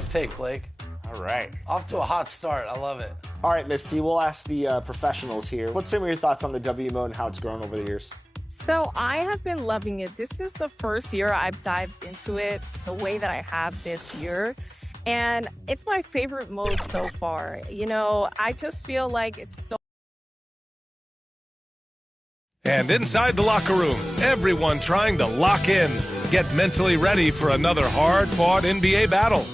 Nice take, Blake. All right. Off to a hot start. I love it. All right, Miss T, we'll ask the professionals here. What's some of your thoughts on the W mode and how it's grown over the years? So I have been loving it. This is the first year I've dived into it the way that I have this year. And it's my favorite mode so far. You know, I just feel like it's so... And inside the locker room, everyone trying to lock in, get mentally ready for another hard-fought NBA battle.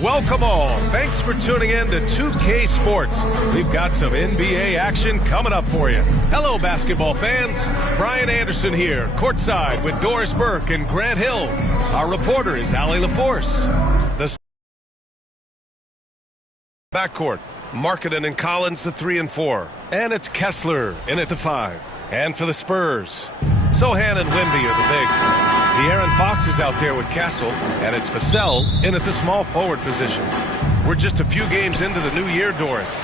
Welcome all. Thanks for tuning in to 2K Sports. We've got some NBA action coming up for you. Hello, basketball fans. Brian Anderson here, courtside with Doris Burke and Grant Hill. Our reporter is Allie LaForce. The backcourt, Markkanen and Collins, the 3 and 4. And it's Kessler in at the 5. And for the Spurs, Sohan and Wemby are the bigs. De'Aaron Fox is out there with Castle, and it's Vassell in at the small forward position. We're just a few games into the new year, Doris.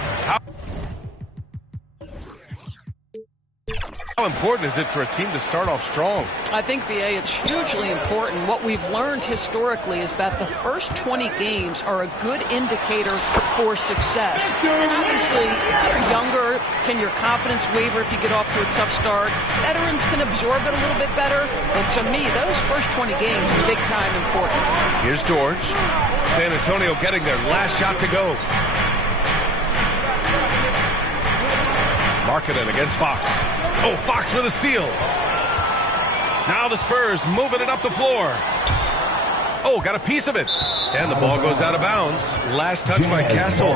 How important is it for a team to start off strong? I think, BA, it's hugely important. What we've learned historically is that the first 20 games are a good indicator for success. And obviously, if you're younger, can your confidence waver if you get off to a tough start? Veterans can absorb it a little bit better. But to me, those first 20 games are big time important. Here's George. San Antonio getting their last shot to go. Markkanen against Fox. Oh, Fox with a steal. Now the Spurs moving it up the floor. Oh, got a piece of it. And the ball goes out of bounds. Last touch by Castle.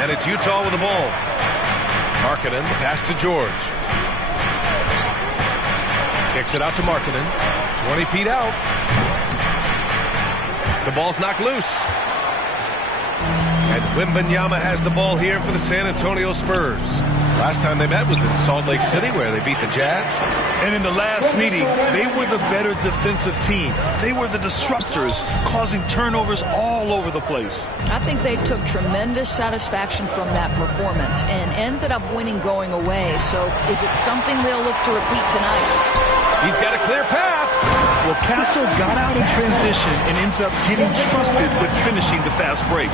And it's Utah with the ball. Markkanen, the pass to George. Kicks it out to Markkanen. 20 feet out. The ball's knocked loose. And Wembanyama has the ball here for the San Antonio Spurs. Last time they met was in Salt Lake City, where they beat the Jazz. And in the last meeting, they were the better defensive team. They were the disruptors, causing turnovers all over the place. I think they took tremendous satisfaction from that performance and ended up winning going away. So is it something they'll look to repeat tonight? He's got a clear path. Well, Castle got out in transition and ends up getting trusted with finishing the fast break,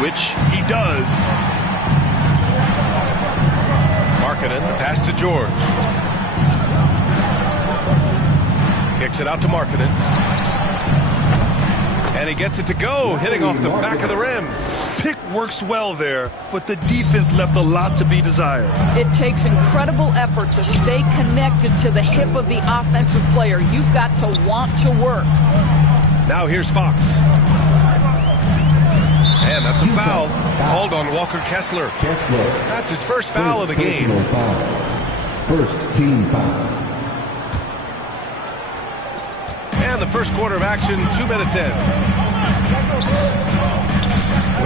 which he does. Markkanen, the pass to George. Kicks it out to Markkanen. And he gets it to go, hitting off the back of the rim. Pick works well there, but the defense left a lot to be desired. It takes incredible effort to stay connected to the hip of the offensive player. You've got to want to work. Now here's Fox. And that's a foul called on Walker Kessler. That's his first foul of the game. First team foul. And the first quarter of action, 2 minutes in.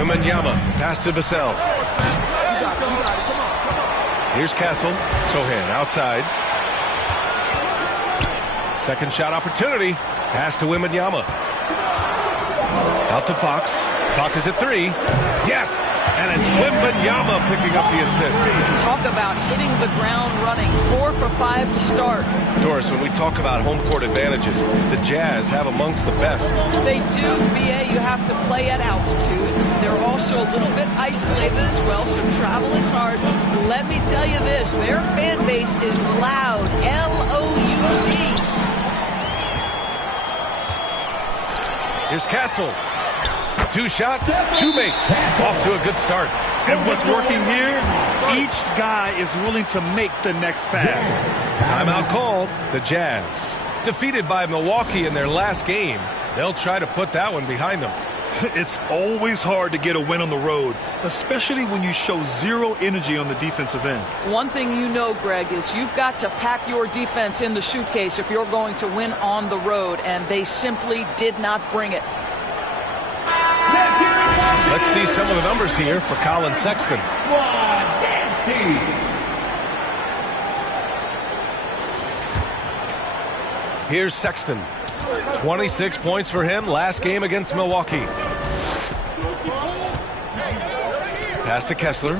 Wembanyama, pass to Vassell. Here's Castle. Sohan outside. Second shot opportunity. Pass to Wembanyama. Out to Fox. Clock is at 3. Yes! And it's Wembanyama picking up the assist. Talk about hitting the ground running. 4 for 5 to start. Doris, when we talk about home court advantages, the Jazz have amongst the best. They do, BA. You have to play at altitude. They're also a little bit isolated as well, so travel is hard. Let me tell you this, their fan base is loud. L-O-U-D. Here's Castle. 2 shots, 2 makes. Off to a good start. And what's working here? Each guy is willing to make the next pass. Timeout called. The Jazz, defeated by Milwaukee in their last game, they'll try to put that one behind them. It's always hard to get a win on the road, especially when you show zero energy on the defensive end. One thing you know, Greg, is you've got to pack your defense in the suitcase if you're going to win on the road, and they simply did not bring it. Let's see some of the numbers here for Colin Sexton. Here's Sexton. 26 points for him last game against Milwaukee. Pass to Kessler.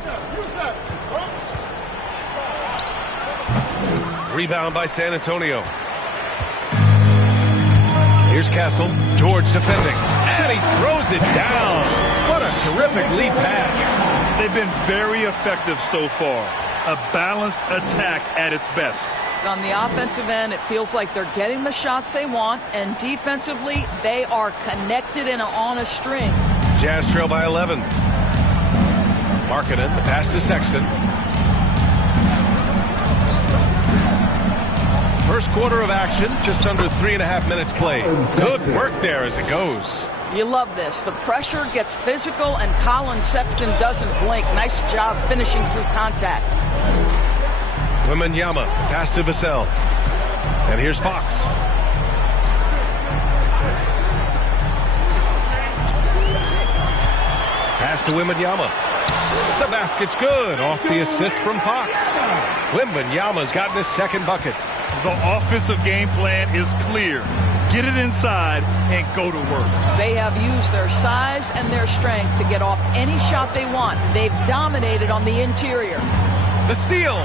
Rebound by San Antonio. Here's Castle. George defending. And he throws it down. What a terrific lead pass. They've been very effective so far. A balanced attack at its best. On the offensive end, it feels like they're getting the shots they want, and defensively, they are connected and on a string. Jazz trail by 11. Markkanen, the pass to Sexton. First quarter of action, just under 3.5 minutes played. Good work there as it goes. You love this. The pressure gets physical, and Colin Sexton doesn't blink. Nice job finishing through contact. Wembanyama, pass to Vassell. And here's Fox. Pass to Wembanyama. The basket's good. Off the assist from Fox. Wembanyama's gotten his second bucket. The offensive game plan is clear. Get it inside and go to work. They have used their size and their strength to get off any shot they want. They've dominated on the interior. The steal.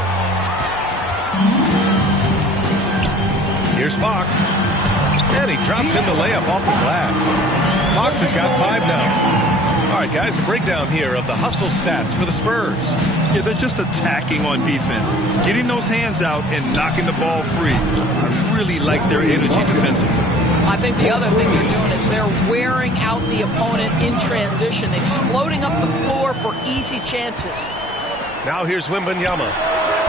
Here's Fox. And he drops in the layup off the glass. Fox has got 5 now. All right, guys, a breakdown here of the hustle stats for the Spurs. Yeah, they're just attacking on defense, getting those hands out and knocking the ball free. I really like their energy defensively. I think the other thing they're doing is they're wearing out the opponent in transition, exploding up the floor for easy chances. Now here's Wembanyama.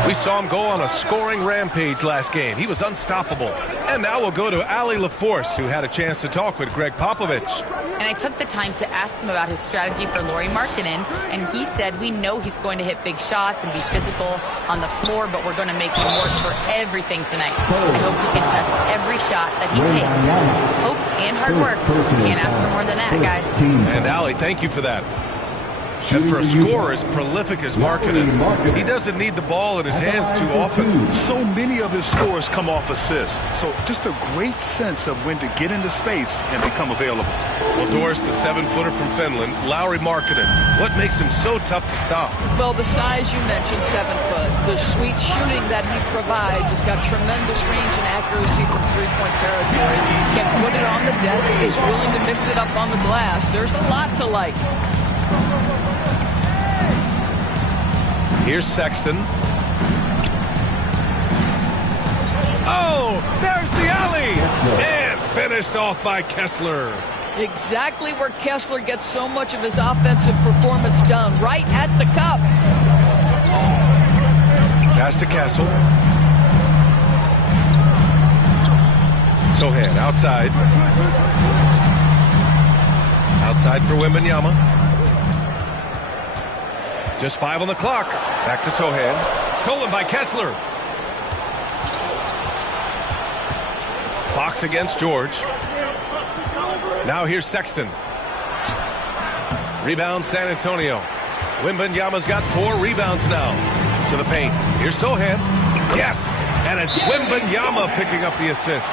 We saw him go on a scoring rampage last game. He was unstoppable. And now we'll go to Ali LaForce, who had a chance to talk with Greg Popovich. And I took the time to ask him about his strategy for Lauri Markkanen, and he said, we know he's going to hit big shots and be physical on the floor, but we're going to make him work for everything tonight. I hope he can test every shot that he takes. Hope and hard work. Can't ask for more than that, guys. And Ali, thank you for that. And for a scorer as prolific as Markkanen, he doesn't need the ball in his hands too often. So many of his scores come off assist. So just a great sense of when to get into space and become available. Well, Doris, the 7-footer from Finland, Lauri Markkanen. What makes him so tough to stop? Well, the size you mentioned, 7 foot. The sweet shooting that he provides has got tremendous range and accuracy from three-point territory. Can put it on the deck. Is willing to mix it up on the glass. There's a lot to like. Here's Sexton. Oh, there's the alley! And finished off by Kessler. Exactly where Kessler gets so much of his offensive performance done, right at the cup. Pass to Castle. Sochan outside. Outside for Wembanyama. Just 5 on the clock. Back to Sochan. Stolen by Kessler. Fox against George. Now here's Sexton. Rebound San Antonio. Wembanyama's got 4 rebounds now. To the paint. Here's Sochan. Yes! And it's Wembanyama picking up the assist.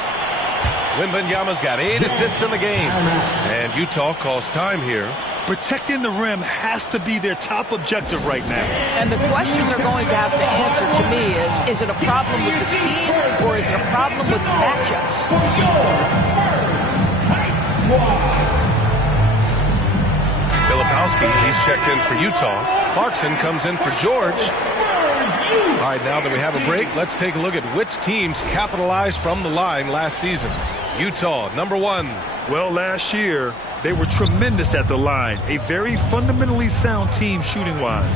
Wembanyama's got 8 assists in the game. And Utah calls time here. Protecting the rim has to be their top objective right now. And the question they're going to have to answer to me is it a problem with the scheme or is it a problem with matchups? Filipowski, he's checked in for Utah. Clarkson comes in for George. All right, now that we have a break, let's take a look at which teams capitalized from the line last season. Utah, number 1. Well, last year, they were tremendous at the line. A very fundamentally sound team shooting-wise.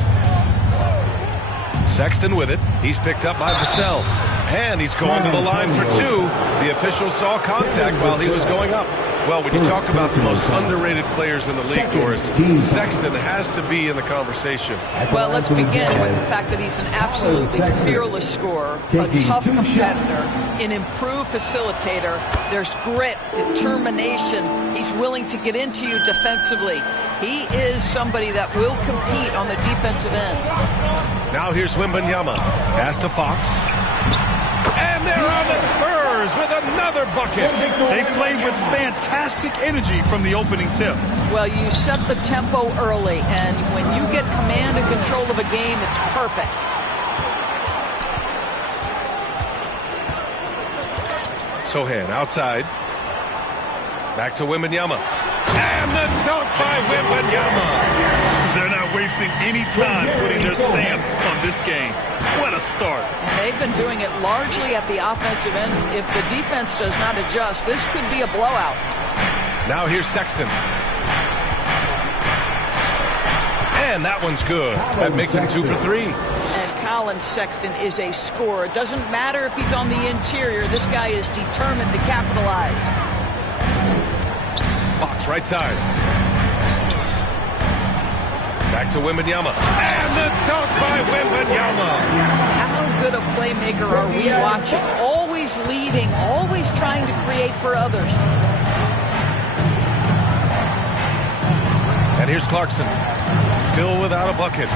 Sexton with it. He's picked up by Vassell. And he's going to the line for 2. The official saw contact while he was going up. Well, when you talk about the most underrated players in the league, Doris, Sexton has to be in the conversation. Well, let's begin with the fact that he's an absolutely fearless scorer, a tough competitor, an improved facilitator. There's grit, determination. He's willing to get into you defensively. He is somebody that will compete on the defensive end. Now here's Wembanyama. Pass to Fox. And there are the Spurs with another another bucket. They played with fantastic energy from the opening tip. Well, you set the tempo early, and when you get command and control of a game, it's perfect. Sohan outside. Back to Wembanyama. And the dunk by Wembanyama. They're not wasting any time putting their stamp on this game. What a start. And they've been doing it largely at the offensive end. If the defense does not adjust, this could be a blowout. Now here's Sexton. And that one's good. That makes him 2 for 3. And Colin Sexton is a scorer. It doesn't matter if he's on the interior. This guy is determined to capitalize. Fox right side. Back to Wembanyama. And the dunk by Wembanyama. How good a playmaker are we watching? Always leading, always trying to create for others. And here's Clarkson. Still without a bucket.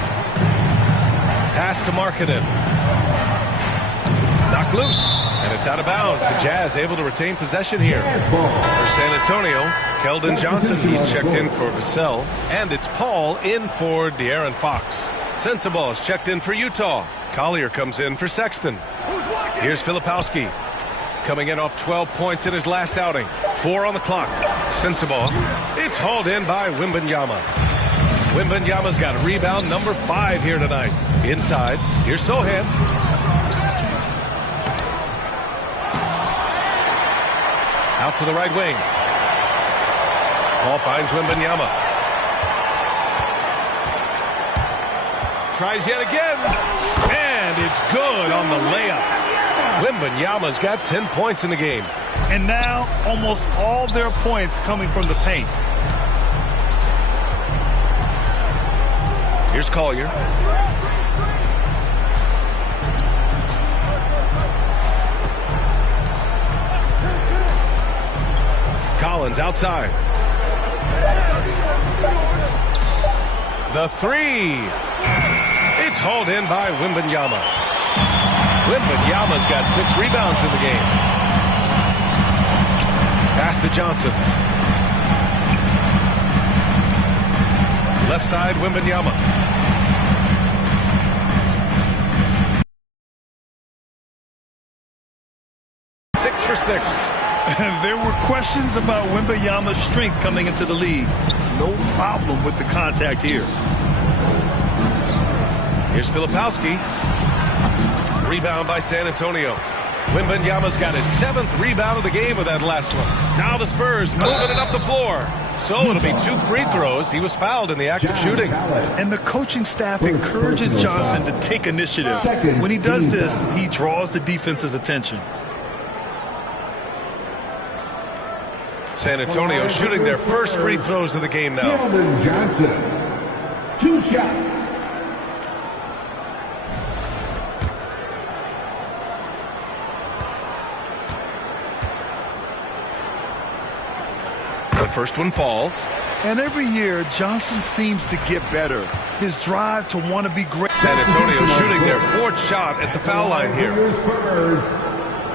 Pass to Markkanen. Knocked loose. And it's out of bounds. The Jazz able to retain possession here. For San Antonio, Keldon Johnson, he's checked in for Vassell. And it's Paul in for De'Aaron Fox. Sensabaugh is checked in for Utah. Collier comes in for Sexton. Here's Filipowski. Coming in off 12 points in his last outing. 4 on the clock. Sensabaugh. It's hauled in by Wembanyama. Wembanyama's got rebound number 5 here tonight. Inside, here's Sohan. Out to the right wing. Paul finds Wembanyama. Tries yet again. And it's good on the layup. Wembanyama's got 10 points in the game. And now almost all their points coming from the paint. Here's Collier. Collins outside. The 3. It's hauled in by Wembanyama. Wembanyama's got 6 rebounds in the game. Pass to Johnson. Left side, Wembanyama. Six for 6. There were questions about Wembanyama's strength coming into the league. No problem with the contact here. Here's Filipowski. Rebound by San Antonio. Wembanyama's got his 7th rebound of the game with that last one. Now the Spurs moving it up the floor. So it'll be 2 free throws. He was fouled in the act of shooting. And the coaching staff encourages Johnson to take initiative. When he does this, he draws the defense's attention. San Antonio shooting their first free throws of the game now. Keldon Johnson, 2 shots. The first one falls. And every year, Johnson seems to get better. His drive to want to be great. San Antonio shooting their 4th shot at the foul line here. Spurs,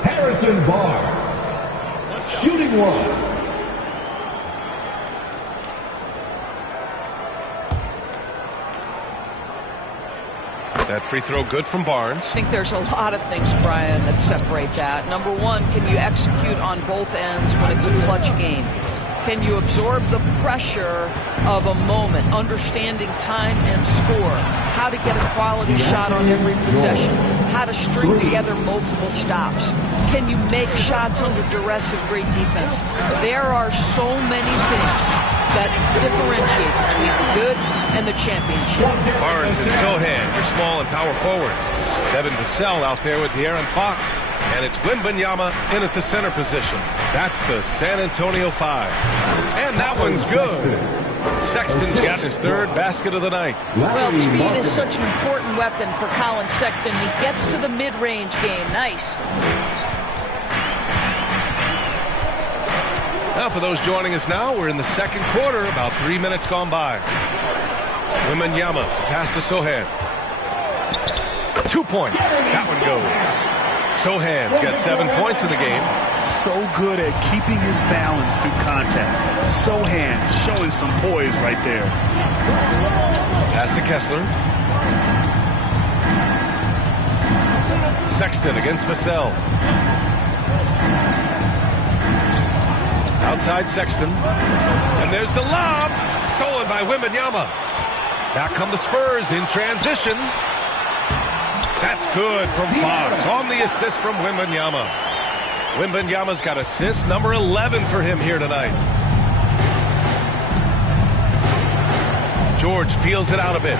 Harrison Barnes, shooting 1. That free throw good from Barnes. I think there's a lot of things, Brian, that separate that. Number one, can you execute on both ends when it's a clutch game? Can you absorb the pressure of a moment, understanding time and score, how to get a quality shot on every possession, how to string together multiple stops? Can you make shots under duress of great defense? There are so many things that differentiate between the good and the championship. Barnes and Sohan, your small and power forwards. Devin Vassell out there with De'Aaron Fox. And it's Wembanyama in at the center position. That's the San Antonio 5. And that one's good. Sexton's got his 3rd basket of the night. Well, speed is such an important weapon for Colin Sexton. He gets to the mid-range game. Nice. Now, for those joining us now, we're in the 2nd quarter, about 3 minutes gone by. Wembanyama, pass to Sohan. 2 points. That one goes. Sohan's got 7 points in the game. So good at keeping his balance through contact. Sohan showing some poise right there. Pass to Kessler. Sexton against Vassell. Outside Sexton. And there's the lob. Stolen by Wembanyama. Back come the Spurs in transition. That's good from Fox on the assist from Wembanyama. Wembanyama's got assist number 11 for him here tonight. George feels it out a bit.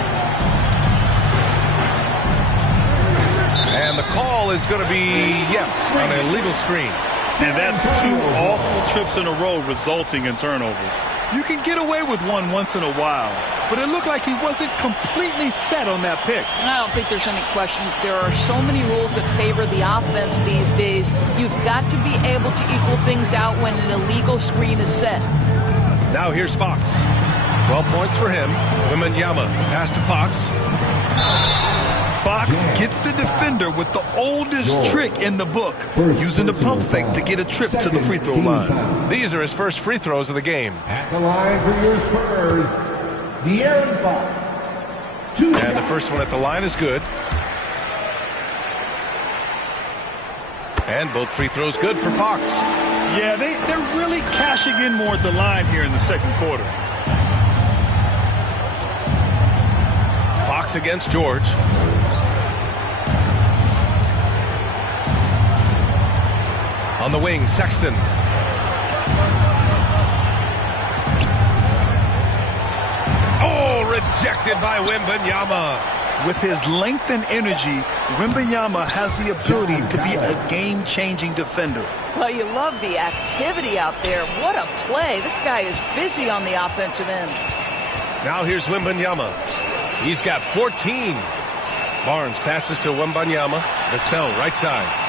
And the call is going to be, yes, an illegal screen. And that's 2 awful trips in a row resulting in turnovers. You can get away with one once in a while, but it looked like he wasn't completely set on that pick. I don't think there's any question. There are so many rules that favor the offense these days. You've got to be able to equal things out when an illegal screen is set. Now here's Fox. 12 points for him. Wembanyama pass to Fox. Fox gets the defender with the oldest trick in the book, using the pump fake to get a trip to the free throw line. These are his first free throws of the game. At the line for your Spurs, De'Aaron Fox. And the first one at the line is good. And both free throws good for Fox. Yeah, they're really cashing in more at the line here in the second quarter. Fox against George. On the wing, Sexton. Oh, rejected by Wembanyama. With his length and energy, Wembanyama has the ability to be a game-changing defender. Well, you love the activity out there. What a play. This guy is busy on the offensive end. Now here's Wembanyama. He's got 14. Barnes passes to Wembanyama. Vassell, right side.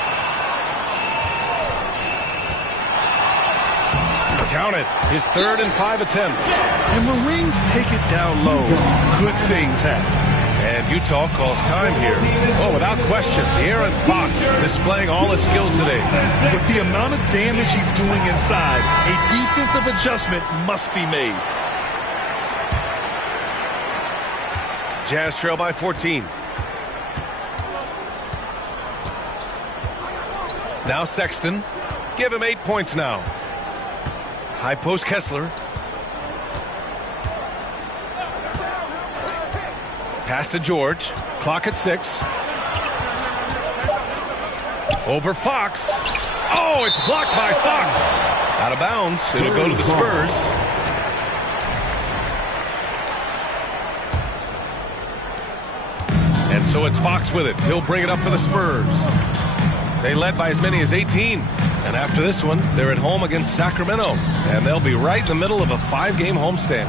Count it. His 3rd and 5 attempts. And when wings take it down low, good things happen. And Utah calls time here. Oh, without question, De'Aaron Fox displaying all his skills today. With the amount of damage he's doing inside, a defensive adjustment must be made. Jazz trail by 14. Now Sexton. Give him 8 points now. High post Kessler. Pass to George. Clock at 6. Over Fox. Oh, it's blocked by Fox. Out of bounds. It'll go to the Spurs. And so it's Fox with it. He'll bring it up for the Spurs. They led by as many as 18. And after this one, they're at home against Sacramento. And they'll be right in the middle of a 5-game homestand.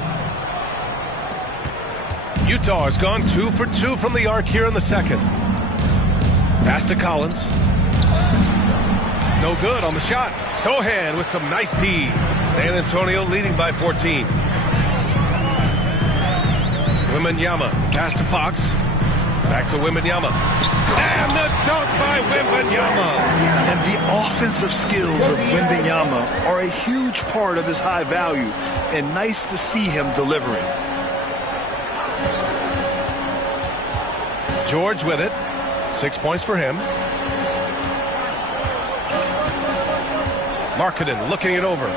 Utah has gone 2 for 2 from the arc here in the second. Pass to Collins. No good on the shot. Sohan with some nice D. San Antonio leading by 14. Wembanyama. Pass to Fox. Back to Wembanyama. And the dunk by Wembanyama. And the offensive skills of Wembanyama are a huge part of his high value. And nice to see him delivering. George with it. 6 points for him. Markkanen looking it over.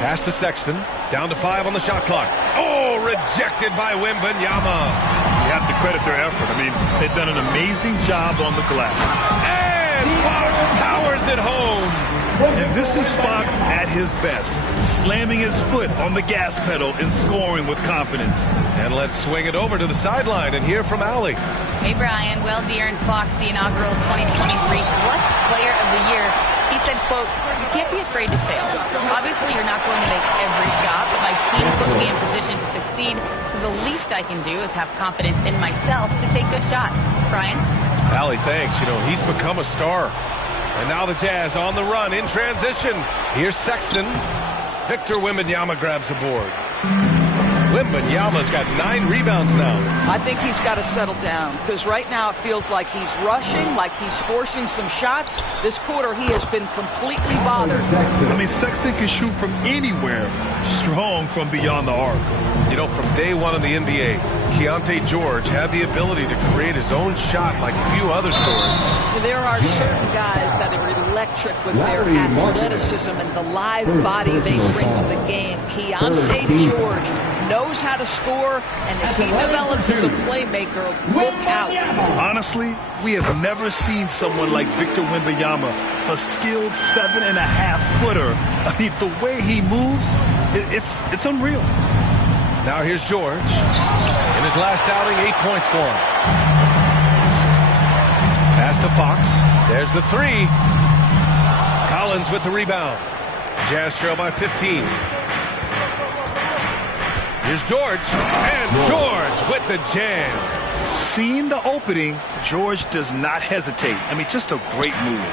Pass to Sexton. Down to 5 on the shot clock. Oh, rejected by Wembanyama. You have to credit their effort. I mean, they've done an amazing job on the glass. And Fox powers it home. And this is Fox at his best, slamming his foot on the gas pedal and scoring with confidence. And let's swing it over to the sideline and hear from Allie. Hey, Brian. Well, De'Aaron Fox, the inaugural 2023 Clutch Player of the Year. He said, quote, "You can't be afraid to fail. Obviously, you're not going to make every shot, but my team puts me in position to succeed, so the least I can do is have confidence in myself to take good shots." Brian? Allie, thanks. You know, he's become a star. And now the Jazz on the run in transition. Here's Sexton. Victor Wembanyama grabs the board. Wembanyama's got 9 rebounds now. I think he's got to settle down because right now it feels like he's rushing, like he's forcing some shots. This quarter he has been completely bothered. I mean, Sexton can shoot from anywhere, strong from beyond the arc. You know, from day one in the NBA, Keontae George had the ability to create his own shot like few other scorers. There are certain guys that are electric with their athleticism and the live body they bring to the game. Keontae George knows how to score, and as he develops as a playmaker, look out. Honestly, we have never seen someone like Victor Wembanyama, a skilled 7.5-footer. I mean, the way he moves, it's unreal. Now here's George. In his last outing, 8 points for him. Pass to Fox. There's the 3. Collins with the rebound. Jazz trail by 15. Here's George. And George with the jam. Seeing the opening, George does not hesitate. I mean, just a great move.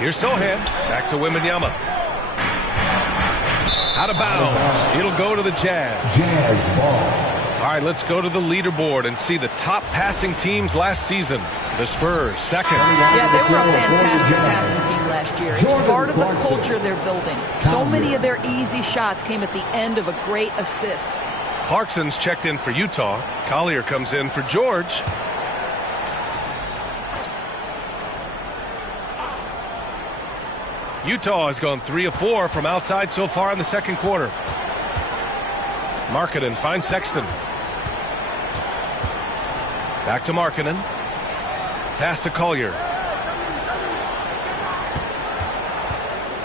Here's Sohan. Back to Wembanyama. Out of bounds. It'll go to the Jazz. Jazz ball. All right, let's go to the leaderboard and see the top passing teams last season. The Spurs, second. Yeah, they were a fantastic passing team last year. It's part of the culture they're building. So many of their easy shots came at the end of a great assist. Clarkson's checked in for Utah. Collier comes in for George. Utah has gone 3 of 4 from outside so far in the second quarter. Markkanen finds Sexton. Back to Markkanen. Pass to Collier.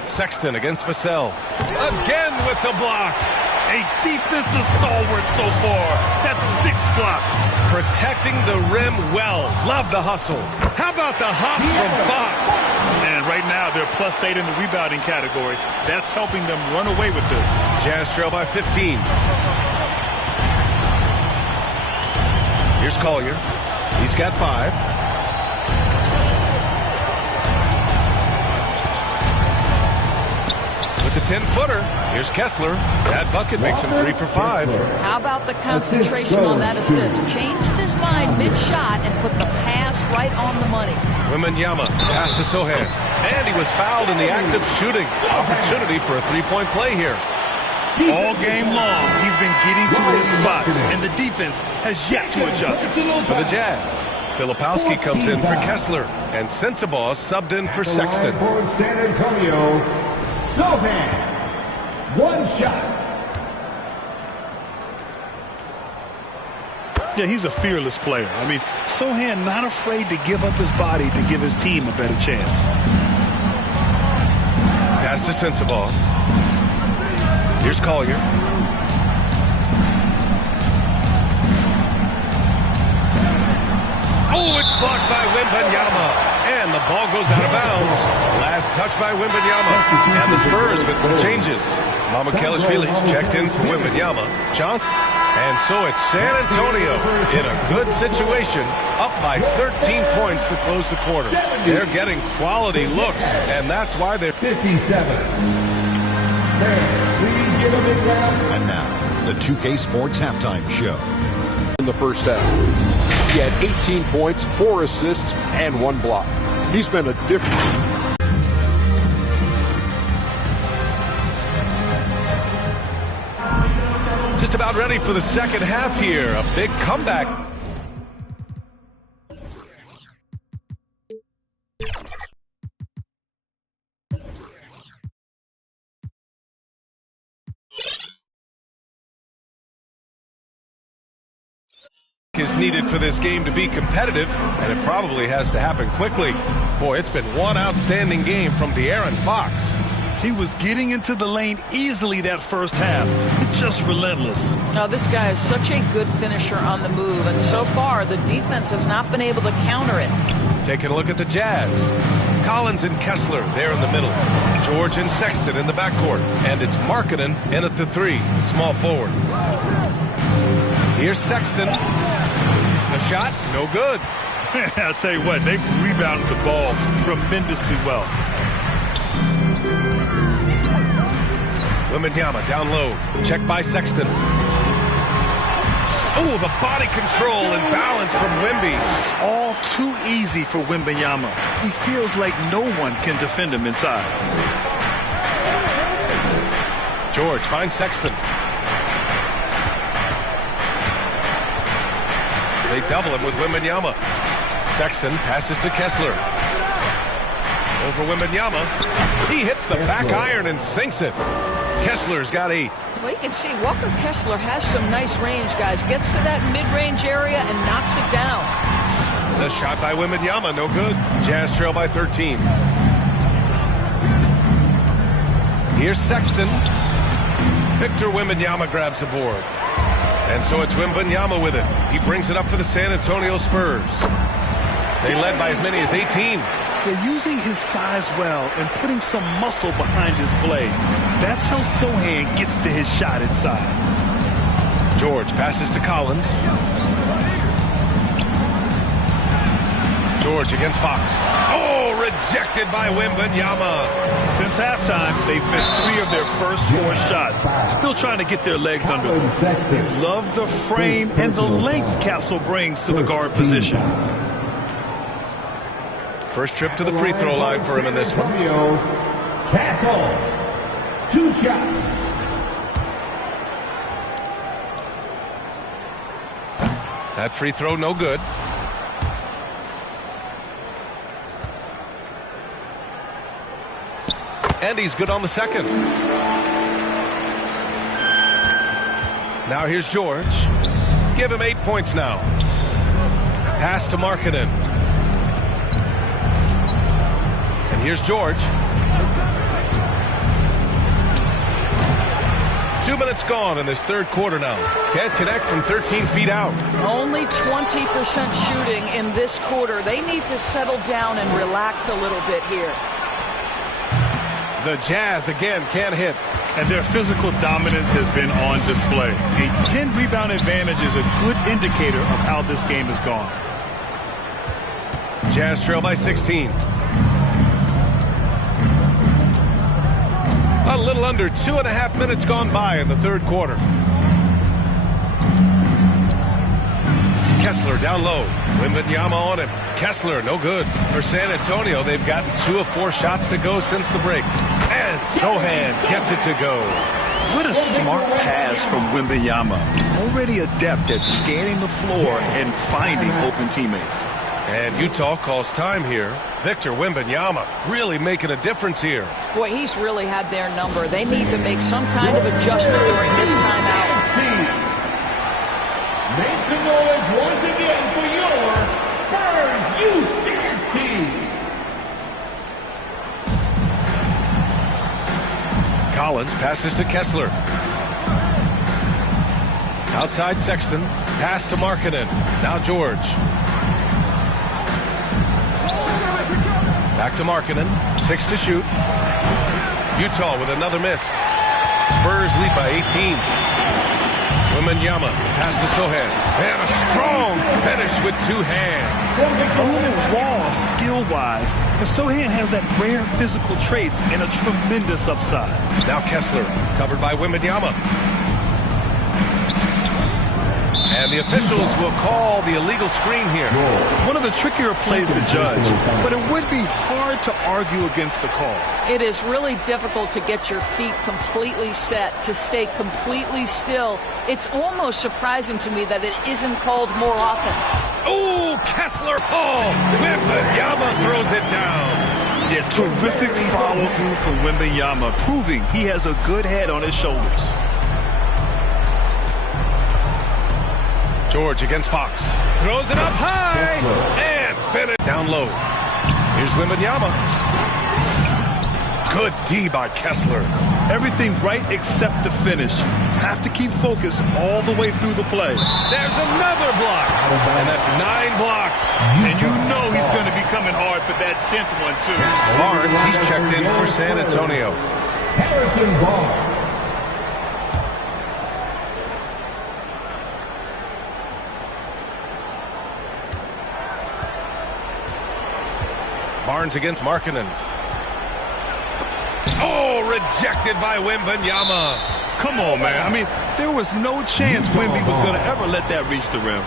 Sexton against Vassell. Again with the block. A defensive stalwart so far. That's 6 blocks. Protecting the rim well. Love the hustle. How about the hop from Fox? And right now, they're +8 in the rebounding category. That's helping them run away with this. Jazz trail by 15. Here's Collier. He's got 5. With the 10-footer, here's Kessler. That bucket makes him 3 for 5. How about the concentration on that assist? Changed his mind mid-shot and put the pass right on the money. Wembanyama pass to Sohan. And he was fouled in the act of shooting. Opportunity for a 3-point play here. All game long, he's been getting to his spots, and the defense has yet to adjust. For the Jazz, Filipowski comes in for Kessler, and Sensabaugh subbed in for Sexton. For San Antonio, Sohan. 1 shot. Yeah, he's a fearless player. I mean, Sohan not afraid to give up his body to give his team a better chance. Pass to Sensabaugh. Here's Collier. Oh, it's blocked by Wembanyama. And the ball goes out of bounds. Last touch by Wembanyama. And the Spurs with some changes. Mamukelashvili's checked in for Wembanyama. John. And so it's San Antonio in a good situation, up by 13 points to close the quarter. They're getting quality looks, and that's why they're 57. Please give a big round. And now, the 2K Sports Halftime Show. In the first half, he had 18 points, 4 assists, and 1 block. He's been a difference. Just about ready for the second half here. A big comeback. Is needed for this game to be competitive, and it probably has to happen quickly. Boy, it's been one outstanding game from De'Aaron Fox. He was getting into the lane easily that first half. Just relentless. Now, this guy is such a good finisher on the move, and so far the defense has not been able to counter it. Taking a look at the Jazz. Collins and Kessler there in the middle. George and Sexton in the backcourt. And it's Markkanen in at the 3, small forward. Here's Sexton. A shot, no good. I'll tell you what, they've rebounded the ball tremendously well. Wembanyama down low. Check by Sexton. Oh, the body control and balance from Wemby. All too easy for Wembanyama. He feels like no one can defend him inside. George finds Sexton. They double him with Wembanyama. Sexton passes to Kessler. Over Wembanyama. He hits the back iron and sinks it. Kessler's got 8. Well, you can see Walker Kessler has some nice range, guys. Gets to that mid-range area and knocks it down. The shot by Wembanyama, no good. Jazz trail by 13. Here's Sexton. Victor Wembanyama grabs the board. And so it's Wembanyama with it. He brings it up for the San Antonio Spurs. They led by as many as 18. They're using his size well and putting some muscle behind his blade. That's how Sochan gets to his shot inside. George passes to Collins. George against Fox. Oh, rejected by Wembanyama. Since halftime, they've missed 3 of their first 4 shots. Still trying to get their legs under them. Love the frame and the length Castle brings to the guard position. First trip to the free throw line for him in this one. Castle, 2 shots. That free throw no good. And he's good on the second. Now here's George. Give him 8 points now. Pass to Markkanen. And here's George. 2 minutes gone in this third quarter now. Can't connect from 13 feet out. Only 20% shooting in this quarter. They need to settle down and relax a little bit here. The Jazz again can't hit. And their physical dominance has been on display. A 10-rebound advantage is a good indicator of how this game has gone. Jazz trail by 16. A little under 2.5 minutes gone by in the third quarter. Kessler down low. Wembanyama on him. Kessler, no good. For San Antonio, they've gotten 2 of 4 shots to go since the break. And Sochan gets it to go. What a smart pass from Wembanyama. Already adept at scanning the floor and finding open teammates. And Utah calls time here. Victor Wembanyama really making a difference here. Boy, he's really had their number. They need to make some kind of adjustment during this timeout. Make some noise once again for your Spurs Youth Dance Team. Collins passes to Kessler. Outside Sexton. Pass to Markkanen. Now George. Back to Markkanen. 6 to shoot. Utah with another miss. Spurs lead by 18. Wembanyama, pass to Sochan. And a strong finish with 2 hands. On the wall, skill-wise, but Sochan has that rare physical traits and a tremendous upside. Now Kessler, covered by Wembanyama. And the officials will call the illegal screen here. One of the trickier plays to judge, but it would be hard to argue against the call. It is really difficult to get your feet completely set, to stay completely still. It's almost surprising to me that it isn't called more often. Oh, Kessler! Oh, Wembanyama throws it down. Yeah, terrific follow-through from Wembanyama, proving he has a good head on his shoulders. George against Fox. Throws it up high. And finish down low. Here's Wembanyama. Good D by Kessler. Everything right except the finish. Have to keep focused all the way through the play. There's another block. And that's 9 blocks. And you know he's going to be coming hard for that 10th one, too. Barnes, he's checked in for San Antonio. Harrison Barnes. Barnes against Markkanen. Oh, rejected by Wembanyama. Come on, man. I mean, there was no chance Wemby was going to ever let that reach the rim.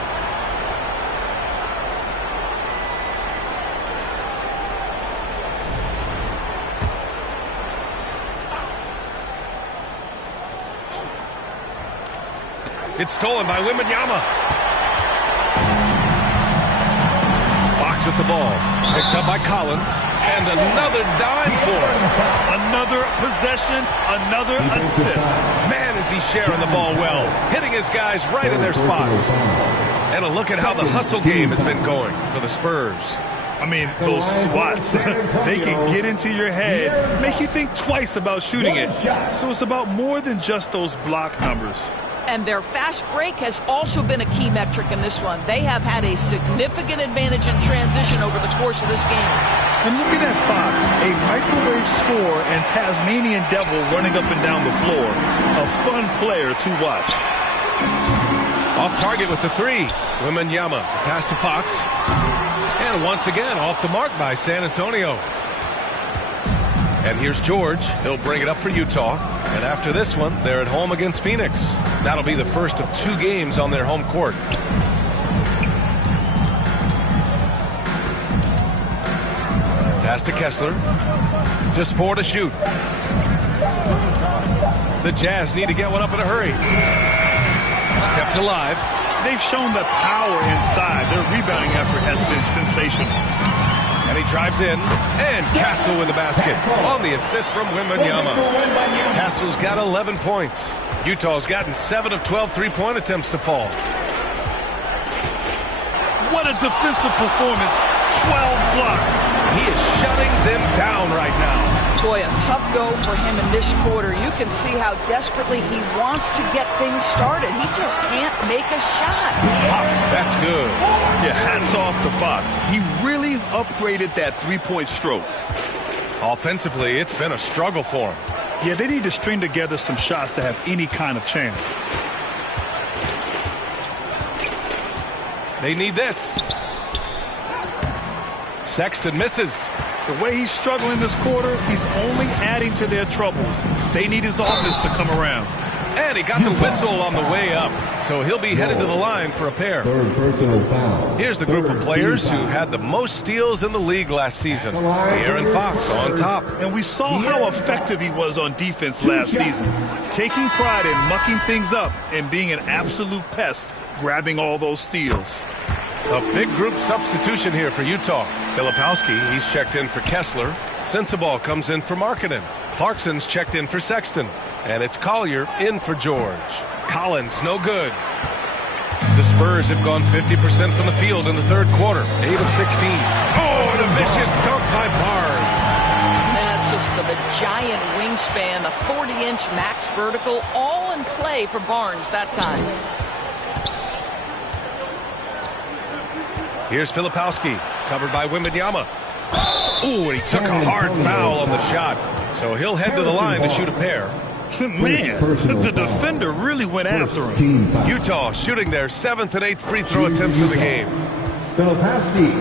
It's stolen by Wembanyama. Fox with the ball. Picked up by Collins. And another dime for him. Another possession, another assist. Man, is he sharing the ball well. Hitting his guys right in their spots. And a look at how the hustle game has been going for the Spurs. I mean, those swats, they can get into your head, make you think twice about shooting it. So it's about more than just those block numbers. And their fast break has also been a key metric in this one. They have had a significant advantage in transition over the course of this game. And looking at Fox, a microwave score and Tasmanian devil running up and down the floor. A fun player to watch. Off target with the three. Wembanyama, pass to Fox. And once again, off the mark by San Antonio. And here's George. He'll bring it up for Utah. And after this one, they're at home against Phoenix. That'll be the first of 2 games on their home court. Pass to Kessler. Just 4 to shoot. The Jazz need to get one up in a hurry. Kept alive. They've shown the power inside. Their rebounding effort has been sensational. And he drives in, and Castle with the basket on the assist from Wembanyama. Castle's got 11 points. Utah's gotten 7 of 12 three-point attempts to fall. What a defensive performance. 12 blocks. He is shutting them down right now. Boy, a tough go for him in this quarter. You can see how desperately he wants to get things started. He just can't make a shot. Fox, that's good. Yeah, hats off to Fox. He really upgraded that three-point stroke. Offensively, it's been a struggle for him. Yeah, they need to string together some shots to have any kind of chance. They need this. Sexton misses. The way he's struggling this quarter, he's only adding to their troubles. They need his offense to come around. And he got the whistle on the way up, so he'll be headed to the line for a pair. Third personal foul. Here's the group of players who had the most steals in the league last season. De'Aaron Fox on top. And we saw how effective he was on defense last season. Taking pride in mucking things up and being an absolute pest, grabbing all those steals. A big group substitution here for Utah. Filipowski, he's checked in for Kessler. Sensabaugh comes in for Markkanen. Clarkson's checked in for Sexton. And it's Collier in for George. Collins, no good. The Spurs have gone 50% from the field in the third quarter. 8 of 16. Oh, and a vicious dunk by Barnes. And that's just the giant wingspan, a 40-inch max vertical, all in play for Barnes that time. Here's Filipowski, covered by Wembanyama. Ooh, and he took a hard foul on the shot. So he'll head to the line to shoot a pair. Man, the defender really went after him. Utah shooting their 7th and 8th free throw attempts of the game. Filipowski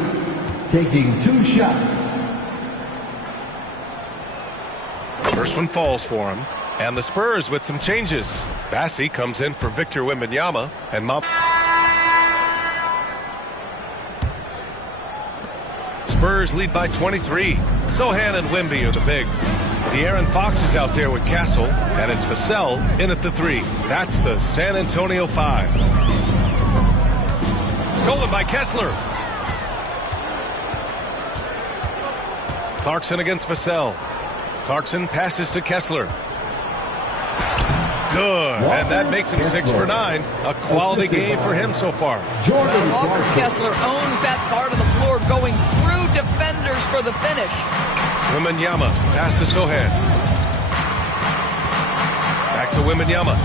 taking 2 shots. First one falls for him. And the Spurs with some changes. Bassie comes in for Victor Wembanyama. And Spurs lead by 23. Sochan and Wemby are the bigs. De'Aaron Fox is out there with Castle, and it's Vassell in at the 3. That's the San Antonio 5. Stolen by Kessler. Clarkson against Vassell. Clarkson passes to Kessler. Good, and that makes him 6 for 9. A quality game for him so far. Walker Kessler owns that part of the floor, going through defenders for the finish. Wembanyama, pass to Sochan. Back to Wembanyama.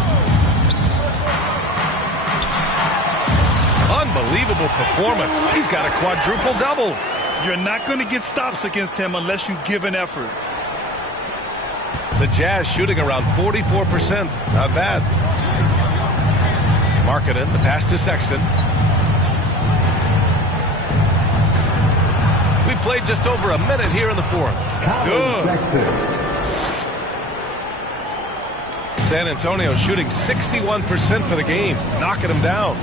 Unbelievable performance. He's got a quadruple-double. You're not going to get stops against him unless you give an effort. The Jazz shooting around 44%. Not bad. Markkanen, the pass to Sexton. We played just over a minute here in the fourth. Good. San Antonio shooting 61% for the game, knocking them down.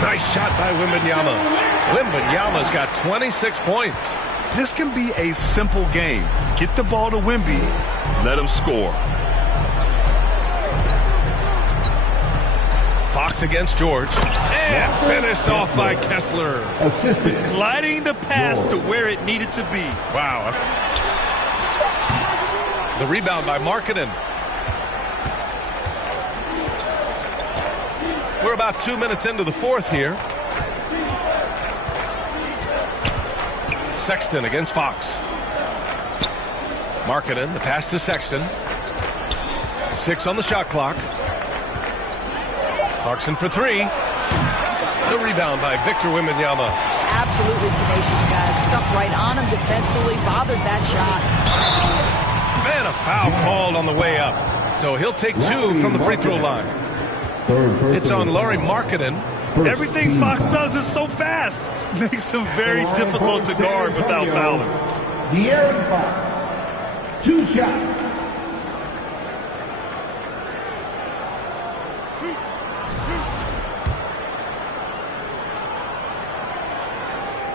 Nice shot by Wembanyama. Wembanyama's got 26 points. This can be a simple game. Get the ball to Wemby, let him score. Fox against George. And finished off by Kessler. Assistant. Gliding the pass to where it needed to be. Wow. The rebound by Markkanen. We're about 2 minutes into the fourth here. Sexton against Fox. Markkanen, the pass to Sexton. 6 on the shot clock. Clarkson for 3. The rebound by Victor Wembanyama. Absolutely tenacious, guys. Stuck right on him defensively, bothered that shot. And a foul called on the way up. So he'll take 2 from the free throw line. It's on Lauri Markkanen. Everything Fox does is so fast. Makes him very difficult to guard without fouling. De'Aaron Fox. 2 shots.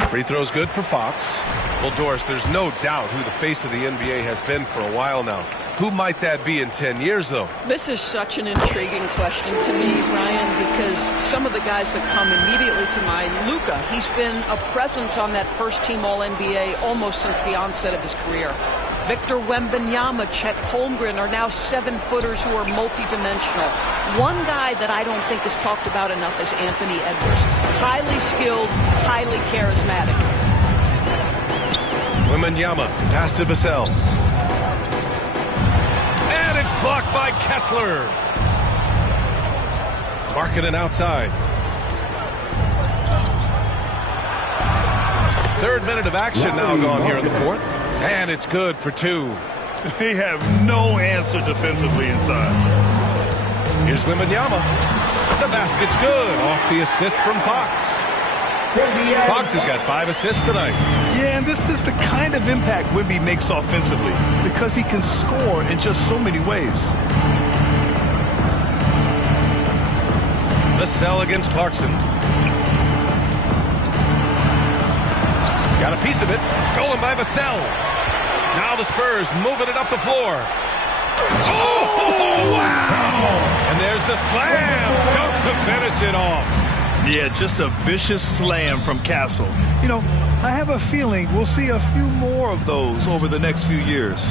Free throw's good for Fox. Well, Doris, there's no doubt who the face of the NBA has been for a while now. Who might that be in 10 years, though? This is such an intriguing question to me, Ryan, because some of the guys that come immediately to mind, Luka, he's been a presence on that first-team All-NBA almost since the onset of his career. Victor Wembanyama, Chet Holmgren are now 7-footers who are multidimensional. One guy that I don't think is talked about enough is Anthony Edwards. Highly skilled, highly charismatic. Wembanyama, pass to Vassell. And it's blocked by Kessler. Markkanen outside. 3rd minute of action now gone here in the fourth. And it's good for 2. They have no answer defensively inside. Here's Wembanyama. The basket's good off the assist from Fox. Fox has got 5 assists tonight. Yeah, and this is the kind of impact Wemby makes offensively because he can score in just so many ways. Vassell against Clarkson. Got a piece of it. Stolen by Vassell. Now the Spurs moving it up the floor. Oh, wow! And there's the slam. Dunk to finish it off. Yeah, just a vicious slam from Castle. You know, I have a feeling we'll see a few more of those over the next few years.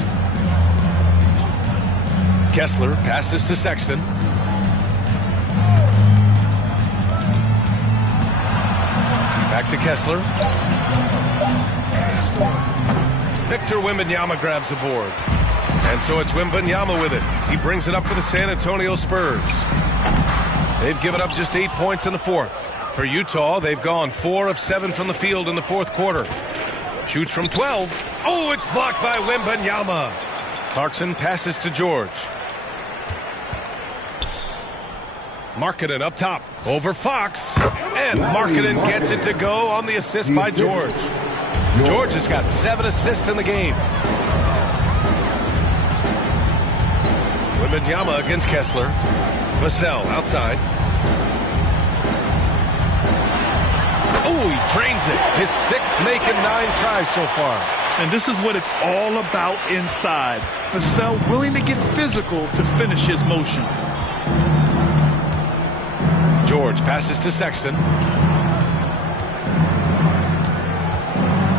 Kessler passes to Sexton. Back to Kessler. Victor Wembanyama grabs the board. And so it's Wembanyama with it. He brings it up for the San Antonio Spurs. They've given up just 8 points in the fourth. For Utah, they've gone 4 of 7 from the field in the fourth quarter. Shoots from 12. Oh, it's blocked by Wembanyama. Clarkson passes to George. Markkanen up top. Over Fox. And Markkanen gets it to go on the assist by George. George has got 7 assists in the game. Wembanyama against Kessler. Vassell outside. Oh, he drains it. His 6th make in 9 tries so far. And this is what it's all about inside. Vassell willing to get physical to finish his motion. George passes to Sexton.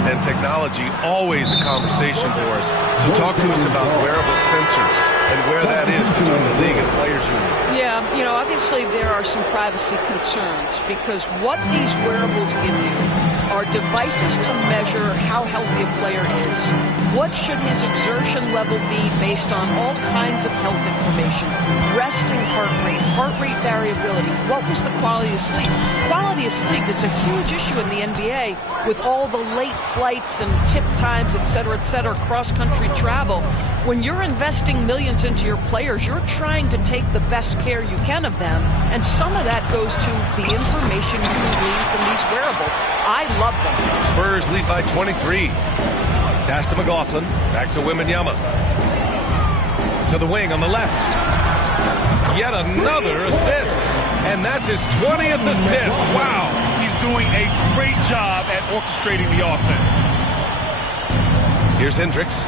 And technology, always a conversation for us. So talk to us about wearable sensors and where that is between the league and players' union. Yeah, you know, obviously there are some privacy concerns because what these wearables give you are devices to measure how healthy a player is. What should his exertion level be based on all kinds of health information? Resting heart rate variability. What was the quality of sleep? Quality of sleep is a huge issue in the NBA with all the late flights and tip times, et cetera, cross-country travel. When you're investing millions into your players, you're trying to take the best care you can of them, and some of that goes to the information you can glean from these wearables. I love them. Spurs lead by 23. Pass to McLaughlin. Back to Wembanyama. To the wing on the left. Yet another assist. And that's his 20th assist. Wow. He's doing a great job at orchestrating the offense. Here's Hendricks.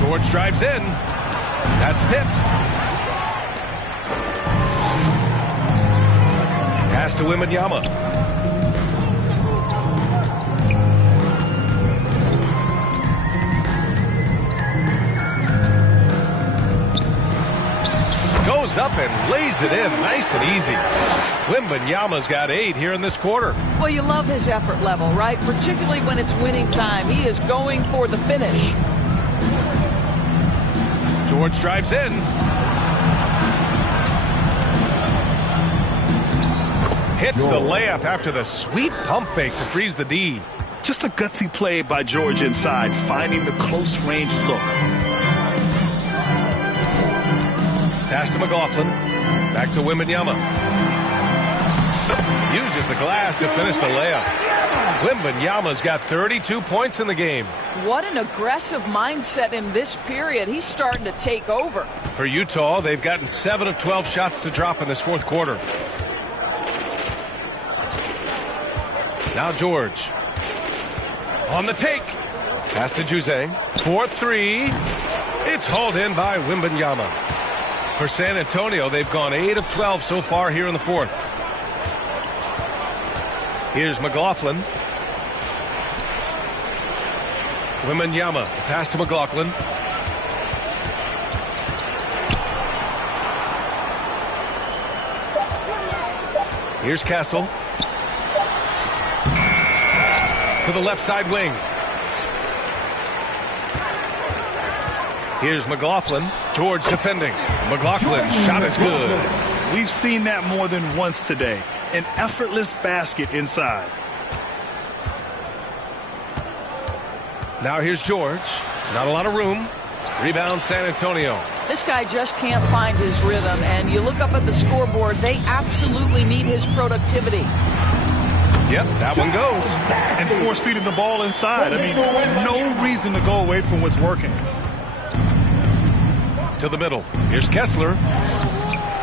George drives in. That's tipped. Pass to Wembanyama. Goes up and lays it in nice and easy. Wembanyama's got 8 here in this quarter. Well, you love his effort level, right? Particularly when it's winning time. He is going for the finish. George drives in. Hits the layup after the sweet pump fake to freeze the D. Just a gutsy play by George inside, finding the close-range look. Pass to McLaughlin. Back to Wembanyama. Uses the glass to finish the layup. Wembanyama's got 32 points in the game. What an aggressive mindset in this period. He's starting to take over. For Utah, they've gotten 7 of 12 shots to drop in this fourth quarter. Now George. On the take. Pass to Juzang. 4-3. It's hauled in by Wembanyama. For San Antonio, they've gone 8 of 12 so far here in the fourth. Here's McLaughlin. Wembanyama, pass to McLaughlin. Here's Castle. To the left side wing. Here's McLaughlin. George defending. McLaughlin, shot is good. We've seen that more than once today. An effortless basket inside. Now here's George. Not a lot of room. Rebound San Antonio. This guy just can't find his rhythm, and you look up at the scoreboard, they absolutely need his productivity. Yep, that one goes. And force feeding the ball inside. I mean, no reason to go away from what's working. To the middle. Here's Kessler.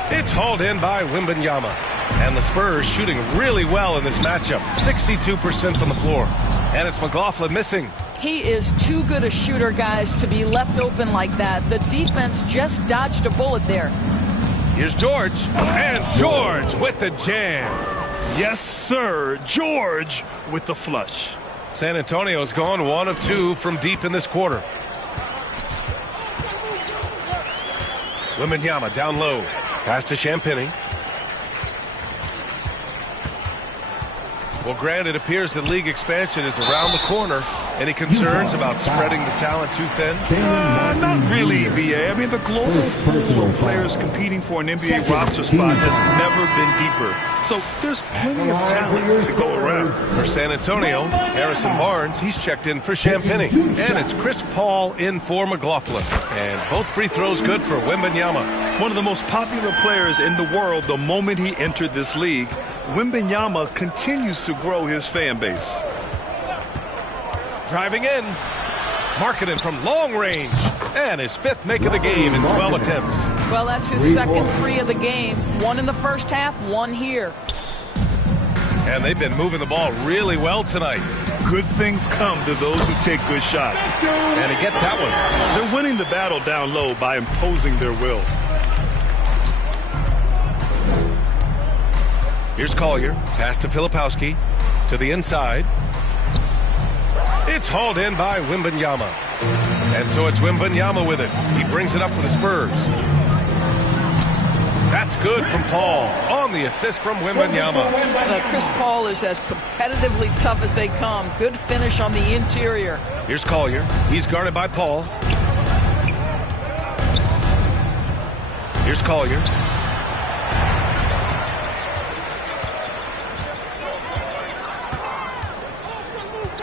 It's hauled in by Wembanyama. And the Spurs shooting really well in this matchup. 62% from the floor. And it's McLaughlin missing. He is too good a shooter, guys, to be left open like that. The defense just dodged a bullet there. Here's George. And George with the jam. Yes, sir. George with the flush. San Antonio's gone 1 of 2 from deep in this quarter. Wembanyama down low. Pass to Champagny. Well, Grant, it appears that league expansion is around the corner. Any concerns about spreading the talent too thin? Not really, BA. I mean, the global pool of players competing for an NBA roster spot has never been deeper. So there's plenty of talent to go around. For San Antonio, Harrison Barnes, he's checked in for Champagny. And it's Chris Paul in for McLaughlin. And both free throws good for Wembanyama. One of the most popular players in the world the moment he entered this league. Wembanyama continues to grow his fan base. Driving in. Markkanen from long range. And his 5th make of the game in 12 attempts. Well, that's his second 3 of the game. 1 in the first half, 1 here. And they've been moving the ball really well tonight. Good things come to those who take good shots. And he gets that one. They're winning the battle down low by imposing their will. Here's Collier. Pass to Filipowski. To the inside. It's hauled in by Wembanyama. And so it's Wembanyama with it. He brings it up for the Spurs. That's good from Paul. On the assist from Wembanyama. Chris Paul is as competitively tough as they come. Good finish on the interior. Here's Collier. He's guarded by Paul. Here's Collier.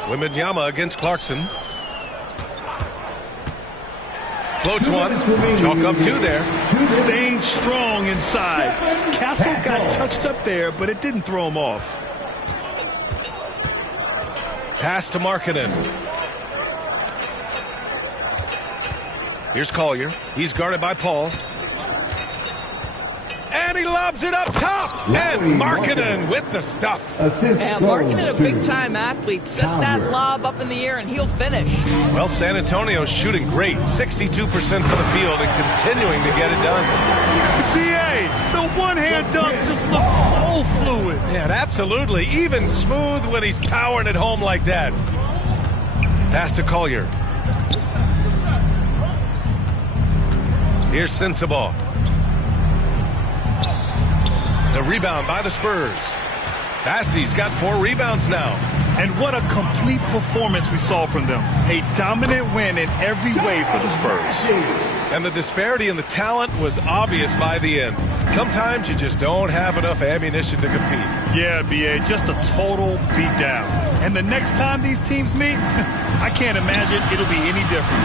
Wembanyama against Clarkson. Floats one. Chalk up 2 there. Staying strong inside. Castle got touched up there, but it didn't throw him off. Pass to Markkanen. Here's Collier. He's guarded by Paul. And he lobs it up top. And Markkanen with the stuff. Yeah, Markkanen, a big-time athlete. Set that lob up in the air, and he'll finish. Well, San Antonio's shooting great. 62% for the field and continuing to get it done. BA, the one-hand dunk just looks so fluid. Yeah, absolutely. Even smooth when he's powering it home like that. Pass to Collier. Here's Sensabaugh. The rebound by the Spurs. Bassey's got 4 rebounds now. And what a complete performance we saw from them. A dominant win in every way for the Spurs. And the disparity in the talent was obvious by the end. Sometimes you just don't have enough ammunition to compete. Yeah, BA, just a total beatdown. And the next time these teams meet, I can't imagine it'll be any different.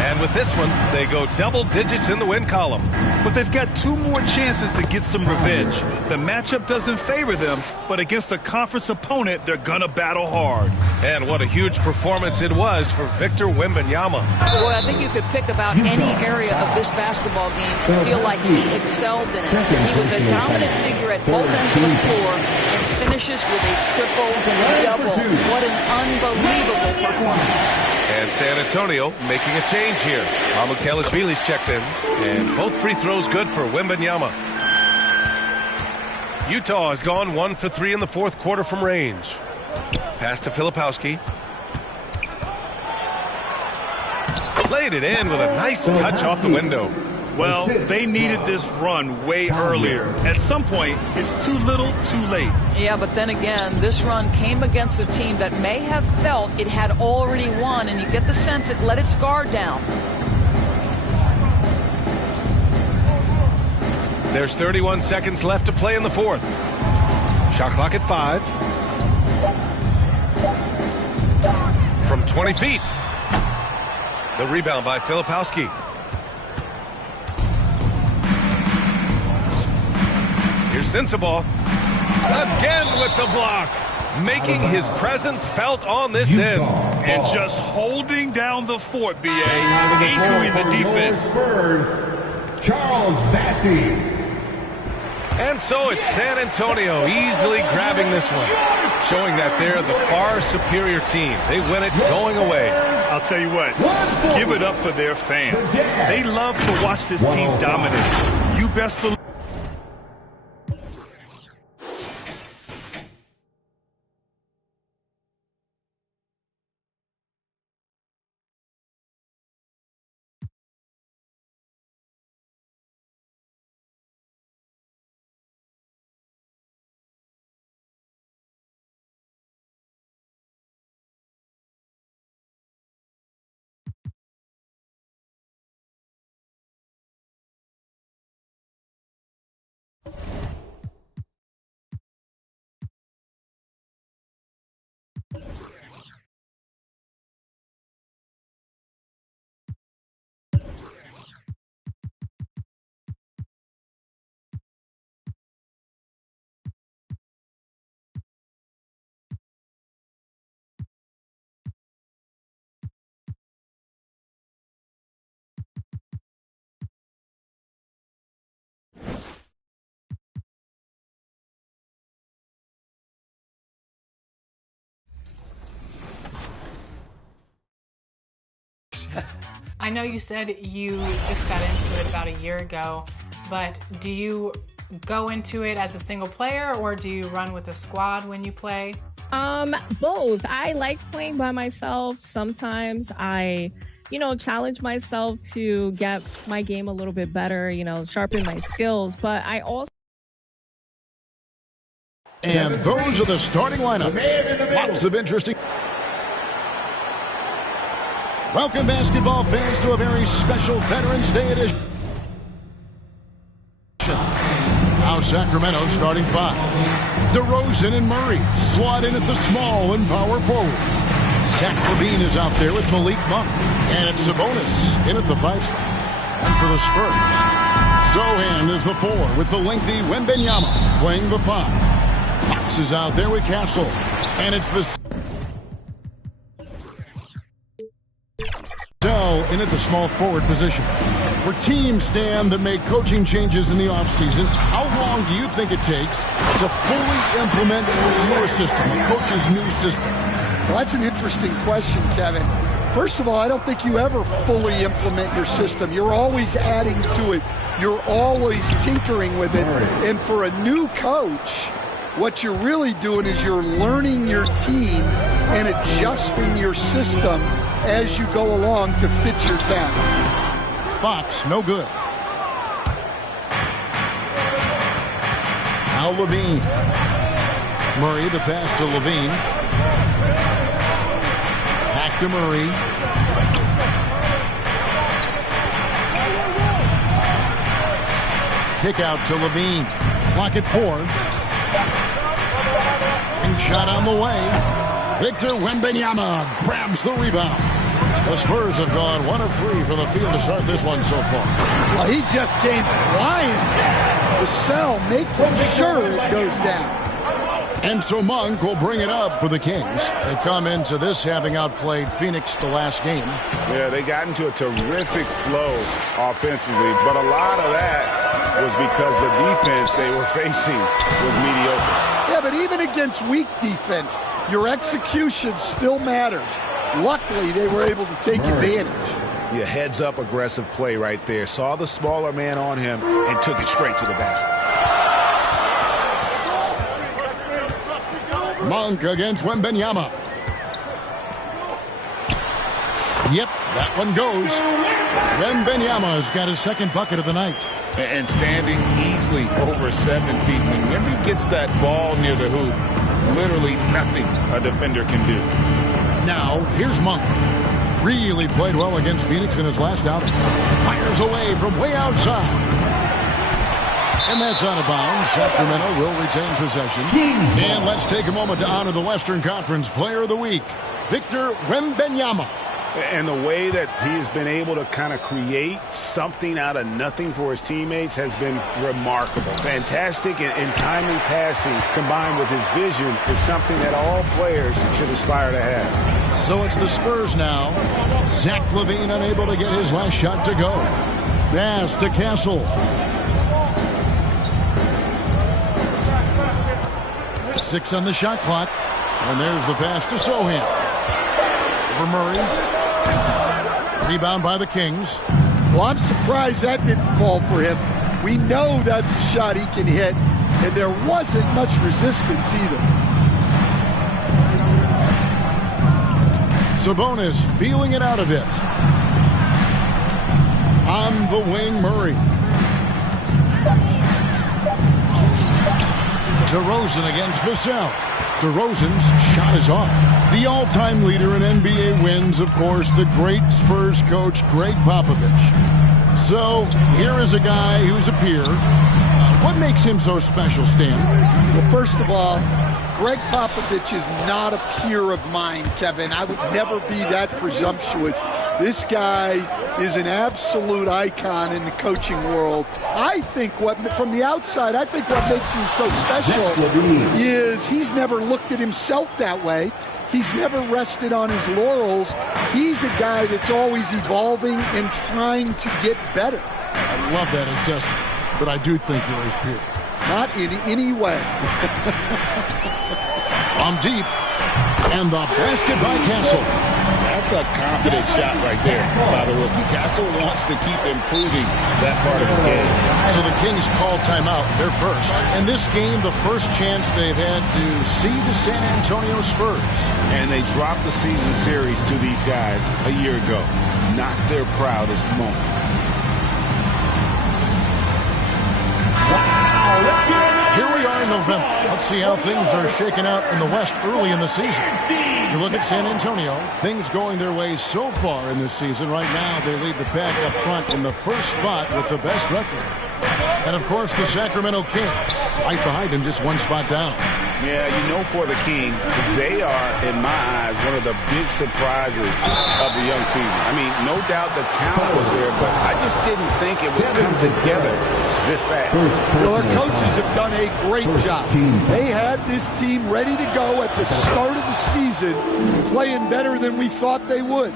And with this one, they go double digits in the win column. But they've got 2 more chances to get some revenge. The matchup doesn't favor them, but against a conference opponent, they're gonna battle hard. And what a huge performance it was for Victor Wembanyama. Boy, I think you could pick about any area of this basketball game and feel like he excelled in it. He was a dominant figure at both ends of the floor and finishes with a triple-double. What an unbelievable performance. And San Antonio making a change here. Mamukelashvili's checked in, and both free throws good for Wembanyama. Utah has gone 1 for 3 in the 4th quarter from range. Pass to Filipowski. Laid it in with a nice touch off the window. Well, they needed this run way earlier. At some point, it's too little, too late. Yeah, but then again, this run came against a team that may have felt it had already won, and you get the sense it let its guard down. There's 31 seconds left to play in the 4th. Shot clock at 5. From 20 feet. The rebound by Filipowski. Here's Sensabaugh. Again with the block. Making his presence felt on this end. And just holding down the fort, BA. Anchoring the defense. Spurs, Charles Bassey. And so it's San Antonio easily grabbing this one, showing that they're the far superior team. They win it going away. I'll tell you what, give it up for their fans. They love to watch this team dominate. You best believe. I know you said you just got into it about a year ago, but do you go into it as a single player or do you run with a squad when you play? Both. I like playing by myself. Sometimes I, challenge myself to get my game a little bit better, sharpen my skills, but I also... And those are the starting lineups. Lots of interesting... Welcome, basketball fans, to a very special Veterans Day edition. Now Sacramento starting 5. DeRozan and Murray slot in at the small and power forward. Zach LaVine is out there with Malik Monk. And it's Sabonis in at the 5 spot. And for the Spurs, Zohan is the 4 with the lengthy Wembanyama playing the 5. Fox is out there with Castle. And it's in at the small forward position. For teams, Stan, that make coaching changes in the offseason, how long do you think it takes to fully implement your system, a coach's new system? Well, that's an interesting question, Kevin. First of all, I don't think you ever fully implement your system. You're always adding to it. You're always tinkering with it. And for a new coach, what you're really doing is you're learning your team and adjusting your system as you go along to fit your talent. Fox, no good. Now Levine. Murray, the pass to Levine. Back to Murray. Kick out to Levine. Clock at 4. And shot on the way. Victor Wembanyama grabs the rebound. The Spurs have gone 1 of 3 from the field to start this one so far. Well, he just came flying. The cell, making sure it goes down. And so Monk will bring it up for the Kings. They come into this having outplayed Phoenix the last game. Yeah, they got into a terrific flow offensively, but a lot of that was because the defense they were facing was mediocre. Yeah, but even against weak defense, your execution still matters. Luckily, they were able to take advantage. Yeah, heads-up aggressive play right there. Saw the smaller man on him and took it straight to the basket. Monk against Wembanyama. Yep, that one goes. Wembanyama's got his second bucket of the night. And standing easily over 7 feet. Whenever he gets that ball near the hoop, literally nothing a defender can do. Now, here's Monk. Really played well against Phoenix in his last outing. Fires away from way outside. And that's out of bounds. Sacramento will retain possession. And let's take a moment to honor the Western Conference Player of the Week, Victor Wembanyama. And the way that he has been able to kind of create something out of nothing for his teammates has been remarkable. Fantastic and timely passing combined with his vision is something that all players should aspire to have. So it's the Spurs now. Zach LaVine unable to get his last shot to go. Pass to Castle. 6 on the shot clock. And there's the pass to Sohan. For Murray. Rebound by the Kings. Well, I'm surprised that didn't fall for him. We know that's a shot he can hit, and there wasn't much resistance either. Sabonis feeling it out a bit. On the wing, Murray. DeRozan against Vassell. DeRozan's shot is off. The all-time leader in NBA wins, of course, the great Spurs coach, Greg Popovich. So here is a guy who's a peer. What makes him so special, Stan? Well, first of all, Greg Popovich is not a peer of mine, Kevin. I would never be that presumptuous. This guy is an absolute icon in the coaching world. I think from the outside, I think what makes him so special is he's never looked at himself that way. He's never rested on his laurels. He's a guy that's always evolving and trying to get better. I love that assessment, but I do think you're his peer. Not in any way. From deep, and the basket by Castle. That's a confident shot right there by the rookie. Castle wants to keep improving that part of his game. So the Kings call timeout. They're first. And this game, the first chance they've had to see the San Antonio Spurs. And they dropped the season series to these guys a year ago. Not their proudest moment. Here we are in November. Let's see how things are shaking out in the West early in the season. You look at San Antonio, things going their way so far in this season. Right now, they lead the pack up front in the first spot with the best record. And, of course, the Sacramento Kings, right behind him, just 1 spot down. Yeah, you know, for the Kings, they are, in my eyes, one of the big surprises of the young season. I mean, no doubt the talent was there, but I just didn't think it would come together this fast. Well, our coaches have done a great job. They had this team ready to go at the start of the season, playing better than we thought they would.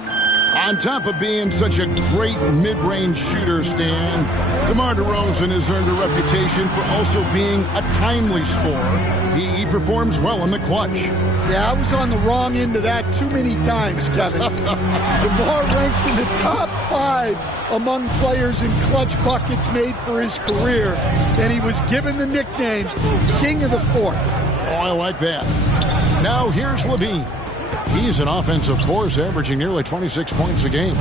On top of being such a great mid-range shooter, Stan, DeMar DeRozan has earned a reputation for also being a timely scorer. He performs well in the clutch. Yeah, I was on the wrong end of that too many times, Kevin. DeMar ranks in the top 5 among players in clutch buckets made for his career, and he was given the nickname King of the Fourth. Oh, I like that. Now here's LaVine. He's an offensive force, averaging nearly 26 points a game.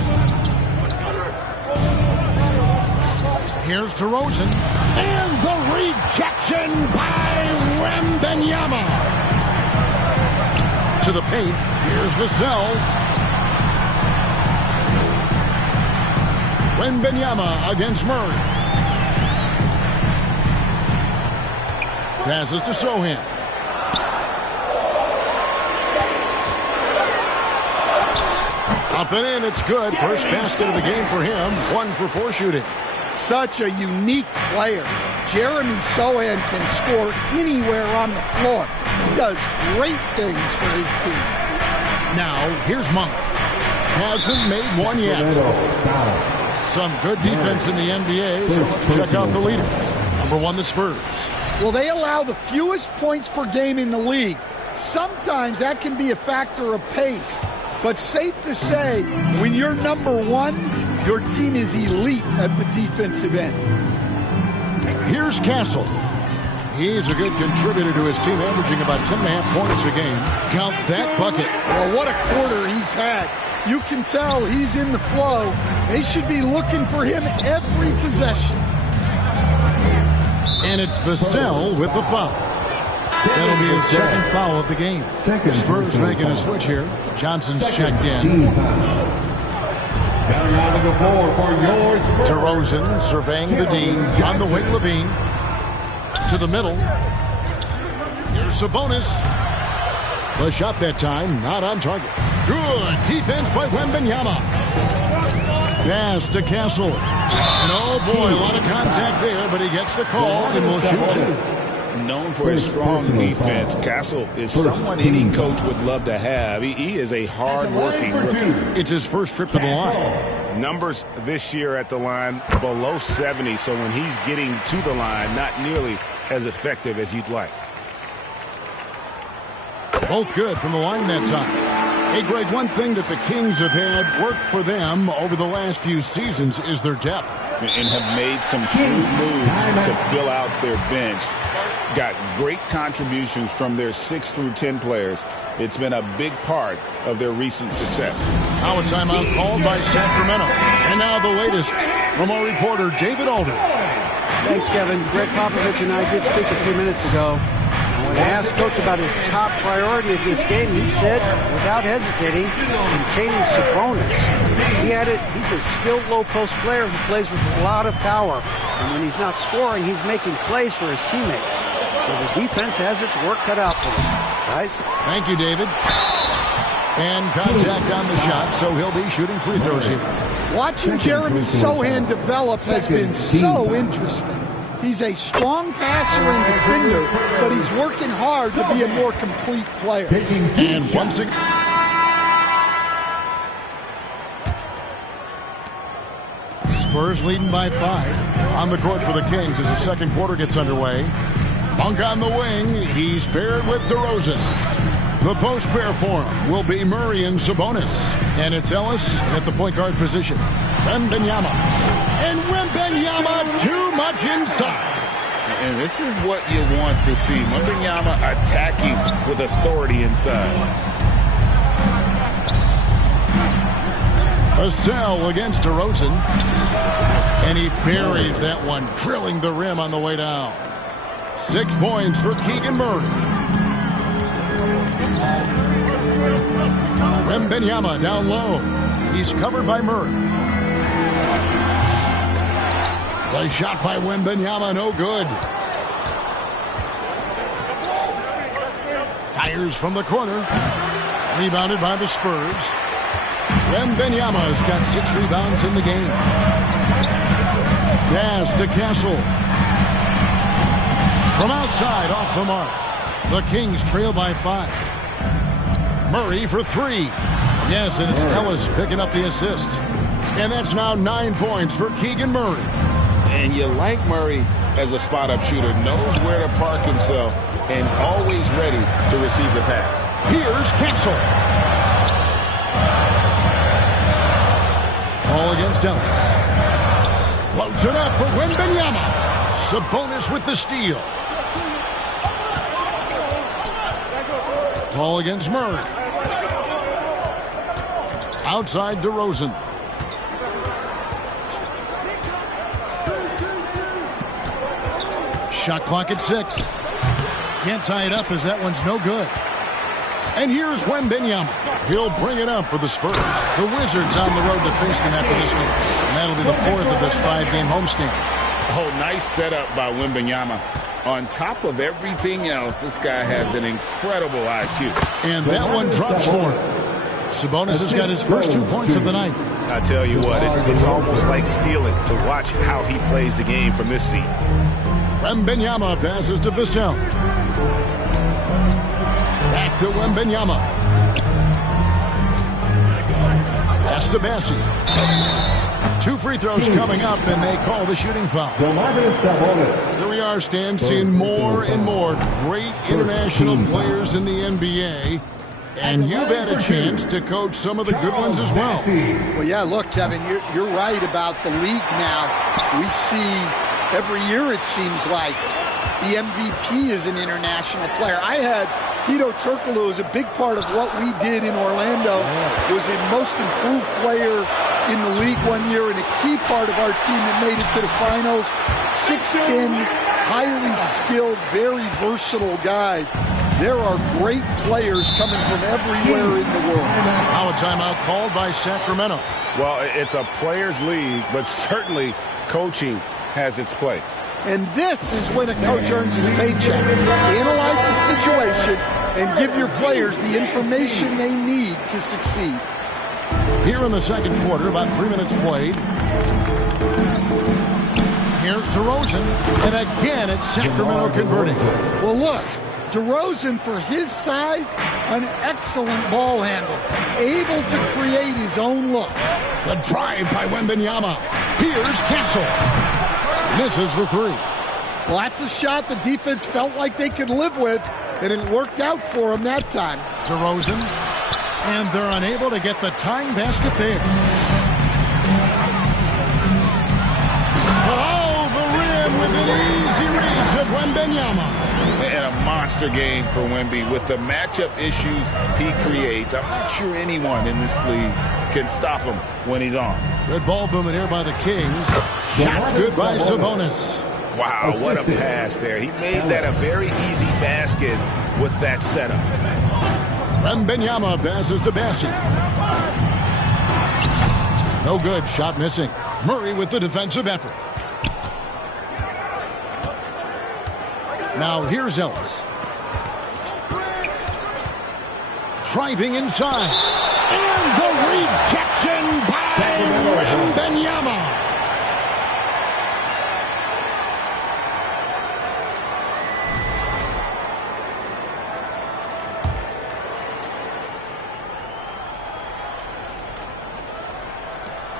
Here's DeRozan. And the rejection by Wembanyama. To the paint. Here's Vassell. Wembanyama against Murray. Passes to Sohan. Up and in, it's good. First basket of the game for him. 1 for 4 shooting. Such a unique player. Jeremy Sohan can score anywhere on the floor. He does great things for his team. Now, here's Monk. Hasn't made one yet. Some good defense in the NBA, so check out the leaders. Number 1, the Spurs. Well, they allow the fewest points per game in the league. Sometimes that can be a factor of pace. But safe to say, when you're number 1, your team is elite at the defensive end. Here's Castle. He's a good contributor to his team, averaging about 10.5 points a game. Count that bucket. Well, what a quarter he's had. You can tell he's in the flow. They should be looking for him every possession. And it's Vassell with the foul. That'll be his second foul of the game. The Spurs making a switch here. Johnson's checked in. DeRozan surveying the D. On the wing, LaVine. To the middle. Here's Sabonis. The shot that time, not on target. Good defense by Wembanyama. Pass to Castle. And oh boy, a lot of contact there, but he gets the call and will shoot 2. Known for his strong defense, Castle is someone any coach would love to have. He is a hard-working rookie. It's his first trip to the line. Numbers this year at the line below 70, so when he's getting to the line, not nearly as effective as you'd like. Both good from the line that time. Hey, Greg, one thing that the Kings have had work for them over the last few seasons is their depth. And have made some shrewd moves to fill out their bench. Got great contributions from their 6 through 10 players. It's been a big part of their recent success. Now a timeout called by Sacramento. And now the latest from our reporter, David Alder. Thanks, Kevin. Greg Popovich and I did speak a few minutes ago. When I asked Coach about his top priority of this game, he said, without hesitating, containing Sabonis. He's a skilled low-post player who plays with a lot of power. And when he's not scoring, he's making plays for his teammates. So the defense has its work cut out for them. Guys? Thank you, David. And contact on the shot, so he'll be shooting free throws here. Watching Jeremy Sohan develop has been so interesting. He's a strong passer and defender, but he's working hard to be a more complete player. And once again, Spurs leading by 5 on the court for the Kings as the second quarter gets underway. Monk on the wing. He's paired with DeRozan. The post pair for him will be Murray and Sabonis. And it's Ellis at the point guard position. Wembanyama. And Wembanyama too much inside. And this is what you want to see. Wembanyama attacking with authority inside. Vassell against DeRozan. And he buries that one, drilling the rim on the way down. 6 points for Keegan Murray. Wembanyama down low. He's covered by Murray. The shot by Wembanyama, no good. Fires from the corner. Rebounded by the Spurs. Wembanyama's got 6 rebounds in the game. Pass to Castle. From outside, off the mark. The Kings trail by 5. Murray for 3. Yes, and it's Ellis picking up the assist. And that's now 9 points for Keegan Murray. And you like Murray as a spot-up shooter. Knows where to park himself and always ready to receive the pass. Here's Castle. Ball against Ellis. Floats it up for Wembanyama. Sabonis with the steal. Ball against Murray. Outside DeRozan. Shot clock at 6. Can't tie it up as that one's no good. And here's Wembanyama. He'll bring it up for the Spurs. The Wizards on the road to face them after this game. And that'll be the 4th of this 5-game homestand. Oh, nice setup by Wembanyama. On top of everything else, this guy has an incredible IQ. And that one drops for him. Sabonis has got his first 2 points of the night. I tell you what, it's almost like stealing to watch how he plays the game from this seat. Wembanyama passes to Vassell. Back to Wembanyama. Pass to Bassi. 2 free throws coming up, and they call the shooting foul. Here we are, Stan, seeing more and more great international players in the NBA. And you've had a chance to coach some of the good ones as well. Well, yeah, look, Kevin, you're right about the league now. We see every year, it seems like, the MVP is an international player. I had Hedo Turkoglu as a big part of what we did in Orlando. Was a most improved player in the league one year and a key part of our team that made it to the finals. 6'10", highly skilled, very versatile guy. There are great players coming from everywhere in the world. Now a timeout called by Sacramento. Well, it's a players' league, but certainly coaching has its place. And this is when a coach earns his paycheck. Analyze the situation and give your players the information they need to succeed. Here in the second quarter, about 3 minutes played. Here's DeRozan, and again it's Sacramento converting. Well, look, DeRozan, for his size, an excellent ball handler, able to create his own look. The drive by Wembanyama. Here's Castle. Misses the 3. Well, that's a shot the defense felt like they could live with, and it worked out for them that time. DeRozan, and they're unable to get the tying basket there. Oh, the rim with an easy reach of Wembanyama. And a monster game for Wemby with the matchup issues he creates. I'm not sure anyone in this league can stop him when he's on. Good ball movement here by the Kings. Shots good by Sabonis. Wow, what a pass there. He made that a very easy basket with that setup. Wembanyama passes to Bassi. No good, shot missing. Murray with the defensive effort. Now here's Ellis. Driving inside. And the rejection by Wembanyama.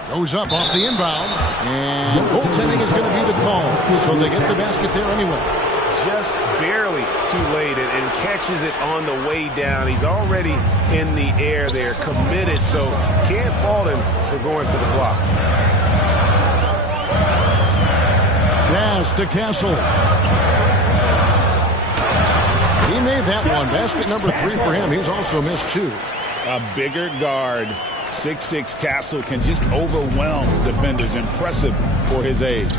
Goes up off the inbound. And goaltending is going to be the call. So they get the basket there anyway. Just barely too late and catches it on the way down. He's already in the air there, committed, so can't fault him for going for the block. Pass to Castle. He made that one. Basket number 3 for him. He's also missed 2. A bigger guard, 6'6" Castle, can just overwhelm defenders. Impressive for his age.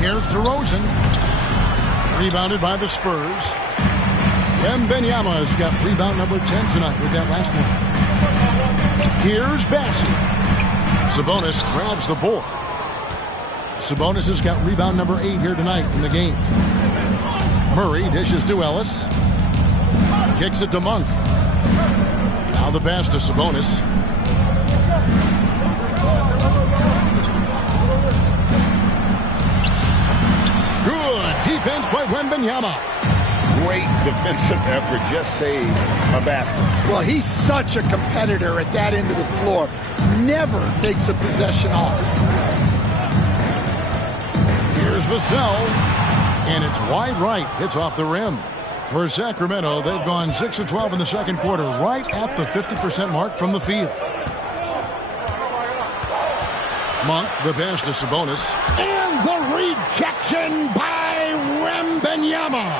Here's DeRozan. Rebounded by the Spurs. Wembanyama has got rebound number 10 tonight with that last one. Here's Bassi. Sabonis grabs the board. Sabonis has got rebound number 8 here tonight in the game. Murray dishes to Ellis. Kicks it to Monk. Now the pass to Sabonis. Defense by Wembanyama. great defensive effort. Just saved a basket. Well, he's such a competitor at that end of the floor. Never takes a possession off. Here's Vassell, and it's wide right. Hits off the rim. For Sacramento, they've gone 6 of 12 in the second quarter, right at the 50% mark from the field. Monk, the pass to Sabonis. And the rejection by Wembanyama.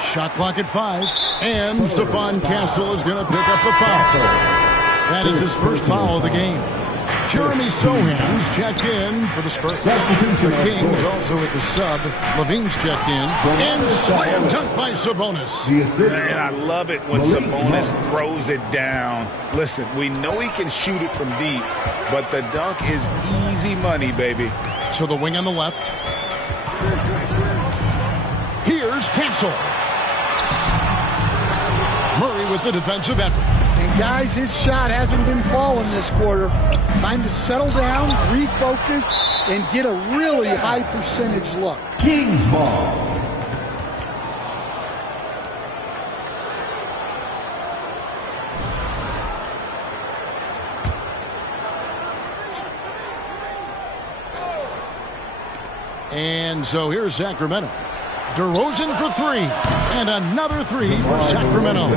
Shot clock at 5. And Stephon Castle is going to pick up the foul. That is his first foul of the game. Jeremy Sohan's checked in for the Spurs. The Kings also at the sub. Levine's checked in. And slam dunk by Sabonis. And I love it when Sabonis throws it down. Listen, we know he can shoot it from deep, but the dunk is easy money, baby. To the wing on the left. Here's Castle. Murray with the defensive effort. And guys, his shot hasn't been falling this quarter. Time to settle down, refocus, and get a really high percentage look. Kings ball. And so here's Sacramento. DeRozan for 3. And another 3 for Sacramento.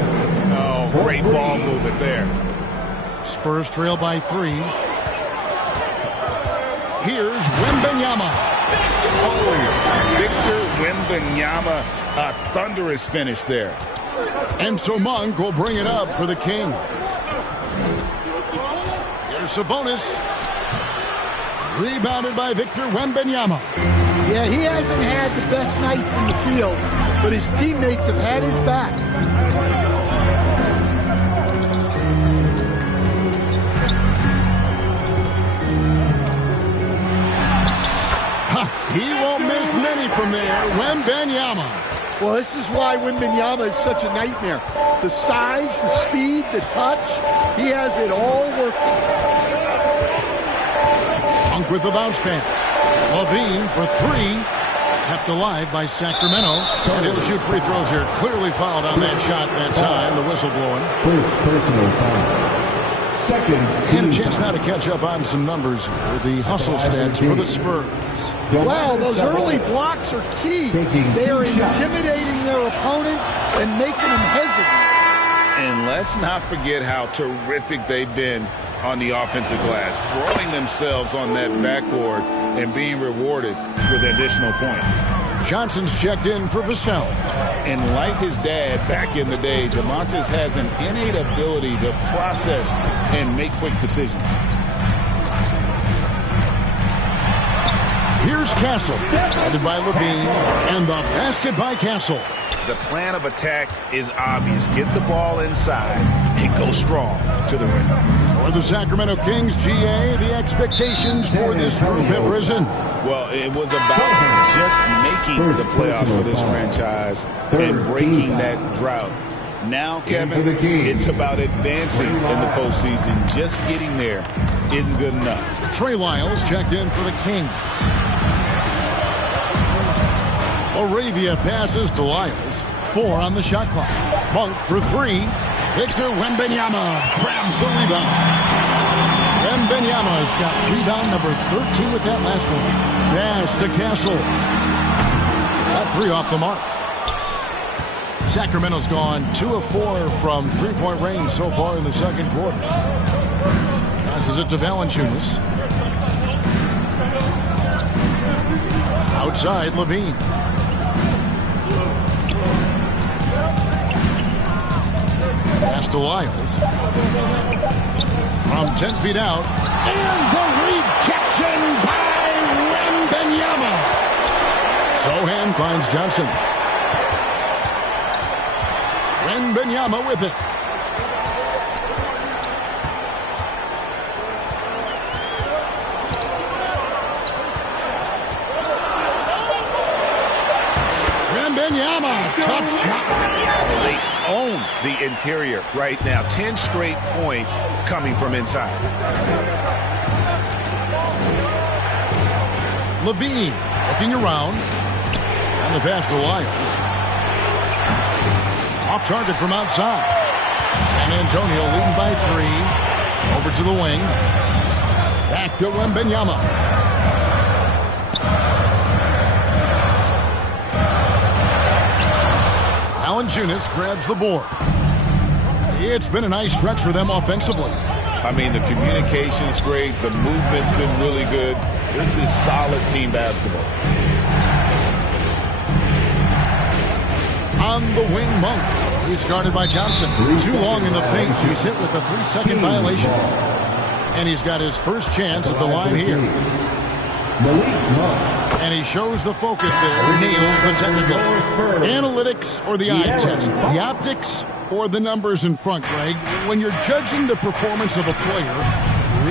Oh, great ball movement there. Spurs trail by 3. Here's Wembanyama. Oh, Victor Wembanyama, a thunderous finish there. And so Monk will bring it up for the Kings. Here's Sabonis. Rebounded by Victor Wembanyama. Yeah, he hasn't had the best night from the field, but his teammates have had his back. He won't miss many from there. Wembanyama. Well, this is why Wembanyama is such a nightmare. The size, the speed, the touch, he has it all working. Monk with the bounce pass. Levine for 3. Kept alive by Sacramento. And he'll shoot free throws here. Clearly fouled on that shot that time. The whistle blowing. First personal foul. Second. And a chance now to catch up on some numbers here. The hustle stats for the Spurs. Wow, those early blocks are key. They are intimidating their opponents and making them hesitate. And let's not forget how terrific they've been on the offensive glass, throwing themselves on that backboard and being rewarded with additional points. Johnson's checked in for Vassell. And like his dad back in the day, DeMontis has an innate ability to process and make quick decisions. Here's Castle, guarded by Levine, and the basket by Castle. The plan of attack is obvious. Get the ball inside and go strong to the rim. For the Sacramento Kings, GA, the expectations for this group have risen. Well, it was about just making the playoffs for this franchise and breaking that drought. Now, Kevin, it's about advancing in the postseason. Just getting there isn't good enough. Trey Lyles checked in for the Kings. Arabia passes to Lyles. 4 on the shot clock. Monk for 3. Victor Wembanyama grabs the rebound. Wembanyama's got rebound number 13 with that last one. Pass to Castle. Got 3 off the mark. Sacramento's gone 2 of 4 from three-point range so far in the second quarter. Passes it to Valanciunas. Outside, Levine. Pass to Lyles. From 10 feet out. And the rejection by Wembanyama. Sohan finds Johnson. Wembanyama with it. Wembanyama, tough shot. They own the interior right now. 10 straight points coming from inside. Levine looking around. And the pass to Lyles. Off target from outside. San Antonio leading by 3. Over to the wing. Back to Wembanyama. Valanciunas grabs the board. It's been a nice stretch for them offensively. I mean, the communication's great. The movement's been really good. This is solid team basketball. On the wing, Monk. He's guarded by Johnson. Too long in the paint. He's hit with a 3-second violation. And he's got his first chance at the line here. And he shows the focus there. Nails the technical. Analytics or the eye test? The optics or the numbers in front, Greg? When you're judging the performance of a player,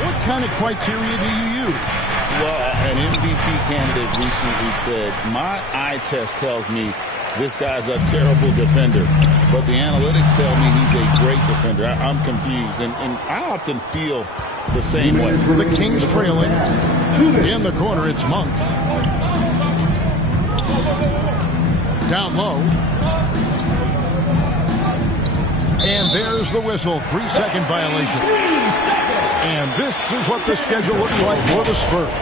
what kind of criteria do you use? Well, an MVP candidate recently said, my eye test tells me this guy's a terrible defender, but the analytics tell me he's a great defender. I'm confused, and I often feel the same way. The Kings trailing. In the corner, it's Monk. Down low. And there's the whistle. 3-second violation. And this is what the schedule looks like for the Spurs.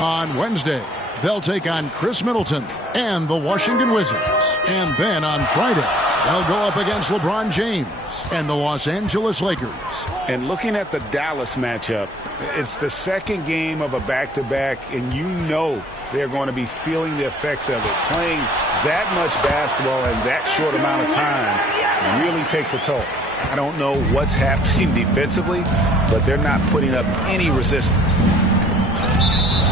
On Wednesday, they'll take on Chris Middleton and the Washington Wizards. And then on Friday, they'll go up against LeBron James and the Los Angeles Lakers. And looking at the Dallas matchup, it's the second game of a back-to-back, and you know they're going to be feeling the effects of it. Playing that much basketball in that short amount of time really takes a toll. I don't know what's happening defensively, but they're not putting up any resistance.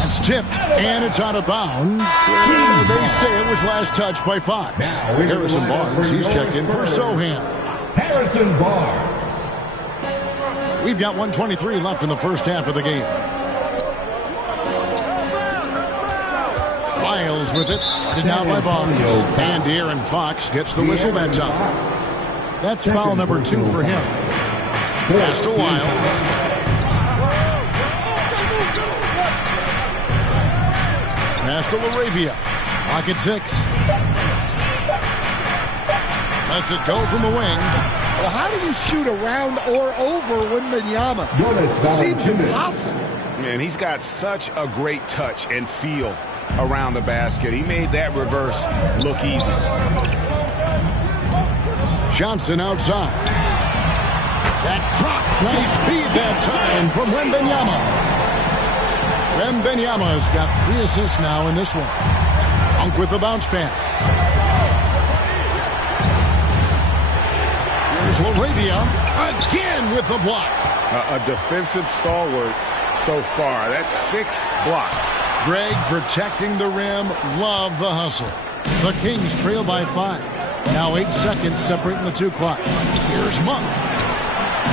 It's tipped, and it's out of bounds. They say it was last touched by Fox. Harrison Barnes, he's checked in for Sohan. Harrison Barnes. We've got 1:23 left in the first half of the game. Miles with it, headed out by Barnes. And De'Aaron Fox gets the whistle that time. That's foul number 2 for him. Pass to Wiles. Pass to LaRavia. Clock at 6. Lets it go from the wing. Well, how do you shoot around or over Wembanyama? Seems impossible. Man, he's got such a great touch and feel around the basket. He made that reverse look easy. Johnson outside. That drops. Nice speed that time from Wembanyama. Wembanyama's got 3 assists now in this one. Monk with the bounce pass. Here's LaRavia again with the block. A defensive stalwart so far. That's 6 blocks. Greg protecting the rim. Love the hustle. The Kings trail by 5. Now 8 seconds separating the 2 clocks. Here's Monk.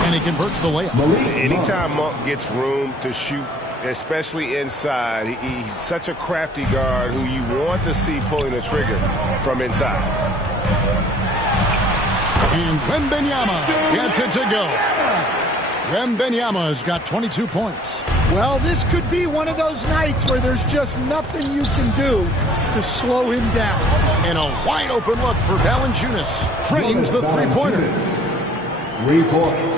And he converts the layup. Anytime Monk gets room to shoot, especially inside, he's such a crafty guard who you want to see pulling the trigger from inside. And Wembanyama gets it to go. Wembanyama's got 22 points. Well, this could be one of those nights where there's just nothing you can do to slow him down. And a wide open look for Valanciunas. Trains the 3-pointer. 3 points.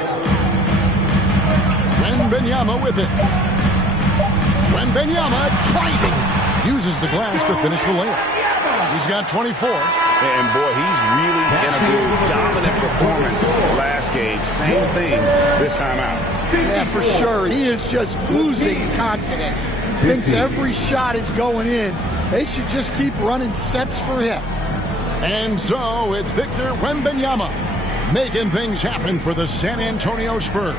Wembanyama with it. Wembanyama driving. Uses the glass to finish the layup. He's got 24. And boy, he's really in a good dominant performance last game. Same thing this time out. Yeah, for sure. He is just oozing confidence. Thinks every shot is going in. They should just keep running sets for him. And so it's Victor Wembanyama making things happen for the San Antonio Spurs.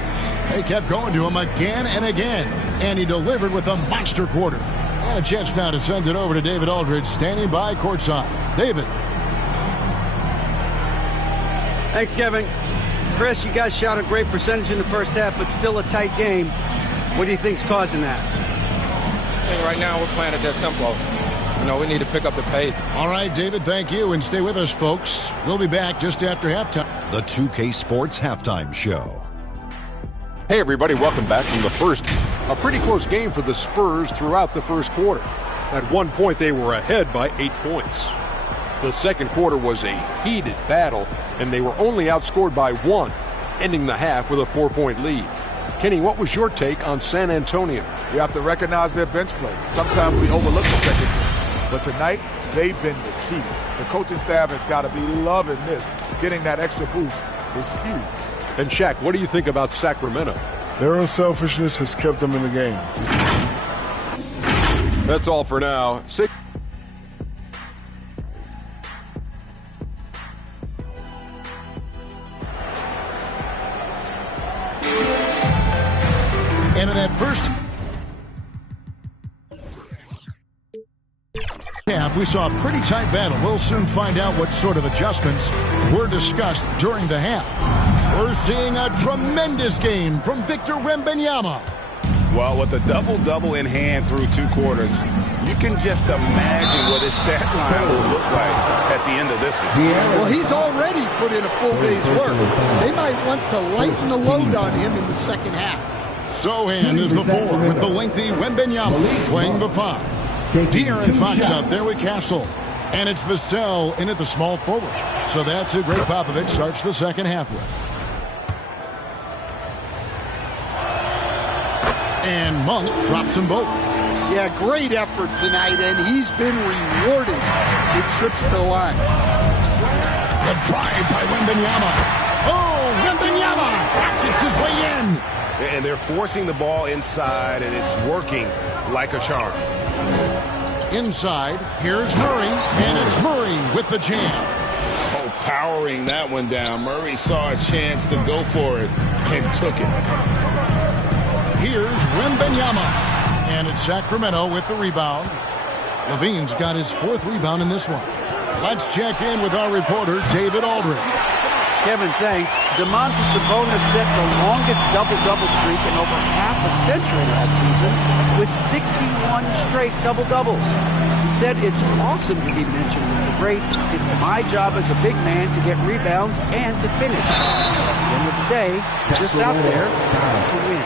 They kept going to him again and again, and he delivered with a monster quarter. And a chance now to send it over to David Aldridge, standing by courtside. David. Thanks, Kevin. Chris, you guys shot a great percentage in the first half, but still a tight game. What do you think's causing that? I think right now we're playing at their tempo. You know, we need to pick up the pace. All right, David, thank you. And stay with us, folks. We'll be back just after halftime. The 2K Sports Halftime Show. Hey, everybody, welcome back from the first. A pretty close game for the Spurs throughout the first quarter. At one point, they were ahead by 8 points. The second quarter was a heated battle, and they were only outscored by 1, ending the half with a 4-point lead. Kenny, what was your take on San Antonio? You have to recognize their bench play. Sometimes we overlook the second team, but tonight they've been the key. The coaching staff has got to be loving this. Getting that extra boost is huge. And Shaq, what do you think about Sacramento? Their unselfishness has kept them in the game. That's all for now. And in that first half, we saw a pretty tight battle. We'll soon find out what sort of adjustments were discussed during the half. We're seeing a tremendous game from Victor Wembanyama. Well, with a double-double in hand through 2 quarters, you can just imagine what his stat line will look like at the end of this one. Well, he's already put in a full day's work. They might want to lighten the load on him in the second half. Sohan is the 4 with the lengthy Wembanyama playing the 5. De'Aaron Fox out there with Castle. And it's Vassell in at the small forward. So that's who Greg Popovich starts the second half with. And Monk drops them both. Yeah, great effort tonight, and he's been rewarded with trips to the line. The drive by Wembanyama. Oh, Wembanyama ratchets his way in. And they're forcing the ball inside, and it's working like a charm. Inside, here's Murray, and it's Murray with the jam. Oh, powering that one down. Murray saw a chance to go for it and took it. Here's Wembanyama, and it's Sacramento with the rebound. Levine's got his 4th rebound in this one. Let's check in with our reporter, David Aldridge. Kevin, thanks. Domantas Sabonis set the longest double-double streak in over half a century last season with 61 straight double-doubles. He said it's awesome to be mentioned with the greats. It's my job as a big man to get rebounds and to finish. At the end of the day, just out there to win.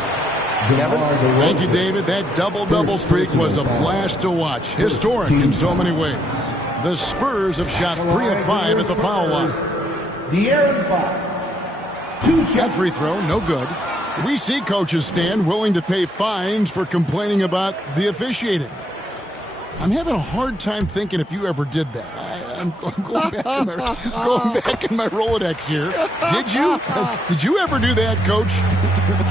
Kevin? Thank you, David. That double-double streak was a blast to watch. Historic in so many ways. The Spurs have shot 3 of 5 at the foul line. De'Aaron Fox. That free throw, no good. We see coaches stand willing to pay fines for complaining about the officiating. I'm having a hard time thinking if you ever did that. I'm going back in my Rolodex here. Did you? Did you ever do that, Coach?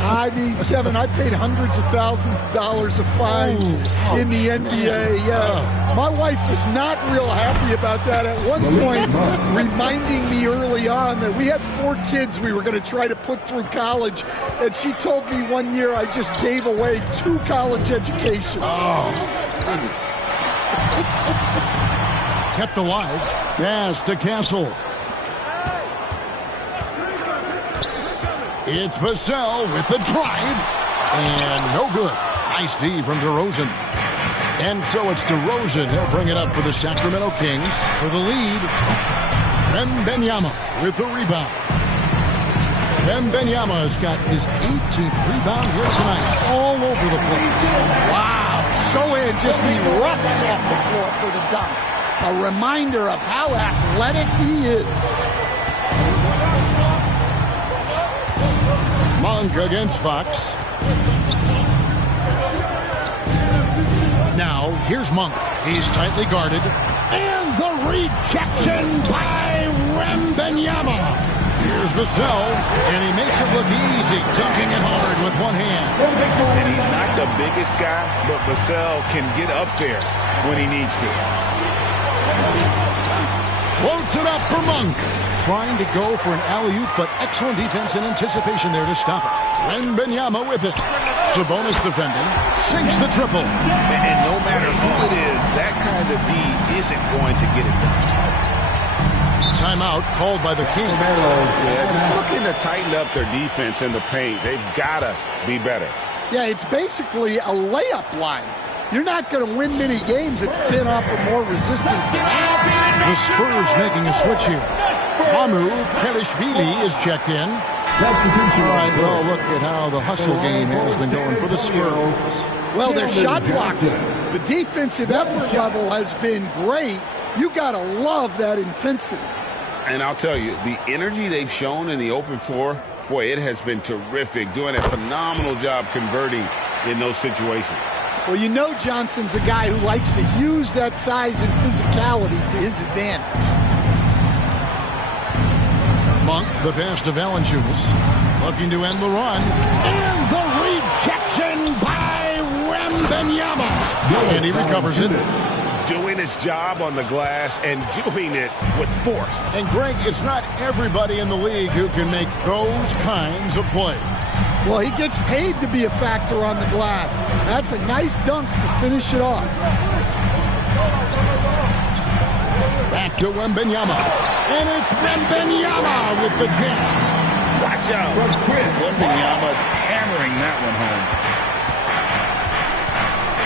I mean, Kevin, I paid hundreds of thousands of dollars of fines in the NBA. Yeah, my wife was not real happy about that at one point, reminding me early on that we had 4 kids we were going to try to put through college, and she told me one year I just gave away 2 college educations. Oh, goodness. Kept alive. Pass to Castle. It's Vassell with the drive. And no good. Nice D from DeRozan. And so it's DeRozan. He'll bring it up for the Sacramento Kings for the lead. Wembanyama with the rebound. Wembanyama has got his 18th rebound here tonight. All over the place. Wow. Sohan just erupts off the floor for the dunk. A reminder of how athletic he is. Monk against Fox. Now, here's Monk. He's tightly guarded. And the rejection by Wembanyama. Here's Vassell, and he makes it look easy, dunking it hard with one hand. And he's not the biggest guy, but Vassell can get up there when he needs to. Floats it up for Monk. Trying to go for an alley-oop, but excellent defense and anticipation there to stop it. Wembanyama with it. Sabonis defending. Sinks the triple. And no matter who it is, that kind of D isn't going to get it done. Timeout called by the Kings. Yeah, just looking to tighten up their defense in the paint. They've got to be better. Yeah, it's basically a layup line. You're not going to win many games if you can't offer more resistance. The Spurs making a switch here. Mamu Kelishvili is checked in. All right, well, look at how the hustle game has been going for the Spurs. Well, their shot blocking. The defensive effort level has been great, You got to love that intensity. And I'll tell you, the energy they've shown in the open floor, boy, it has been terrific. Doing a phenomenal job converting in those situations. Well, you know Johnson's a guy who likes to use that size and physicality to his advantage. Monk, the pass to Valanciunas, looking to end the run. And the rejection by Wembanyama. And he recovers it. Doing his job on the glass and doing it with force. And Greg, it's not everybody in the league who can make those kinds of plays. Well, he gets paid to be a factor on the glass. That's a nice dunk to finish it off. Back to Wembanyama. And it's Wembanyama with the jam. Watch out. Wembanyama hammering that one home.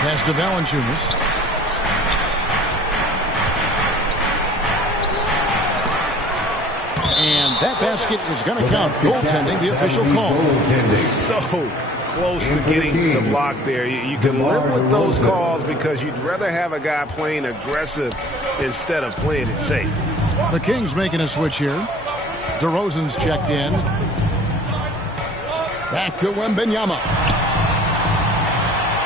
Pass to Valanciunas. And that basket is going to count. Goaltending, the official call. So close to getting the block there. You can live with those calls because you'd rather have a guy playing aggressive instead of playing it safe. The Kings making a switch here. DeRozan's checked in. Back to Wembanyama.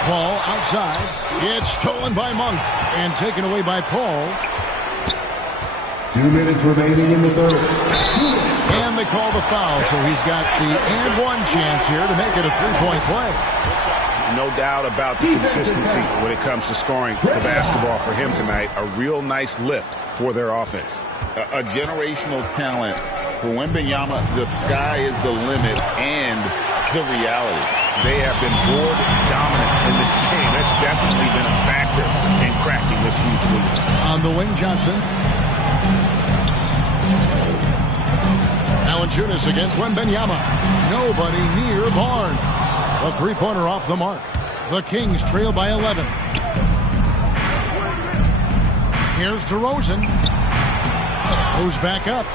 Ball outside. It's stolen by Monk and taken away by Paul. 2 minutes remaining in the third. And they call the foul, so he's got the and one chance here to make it a three-point play. No doubt about the consistency when it comes to scoring the basketball for him tonight. A real nice lift for their offense. A generational talent. For Wembanyama, the sky is the limit and the reality. They have been board dominant in this game. That's definitely been a factor in crafting this huge lead. On the wing, Johnson. Valanciunas against Wembanyama. Nobody near Barnes. A three-pointer off the mark. The Kings trail by 11. Here's DeRozan. Goes back up.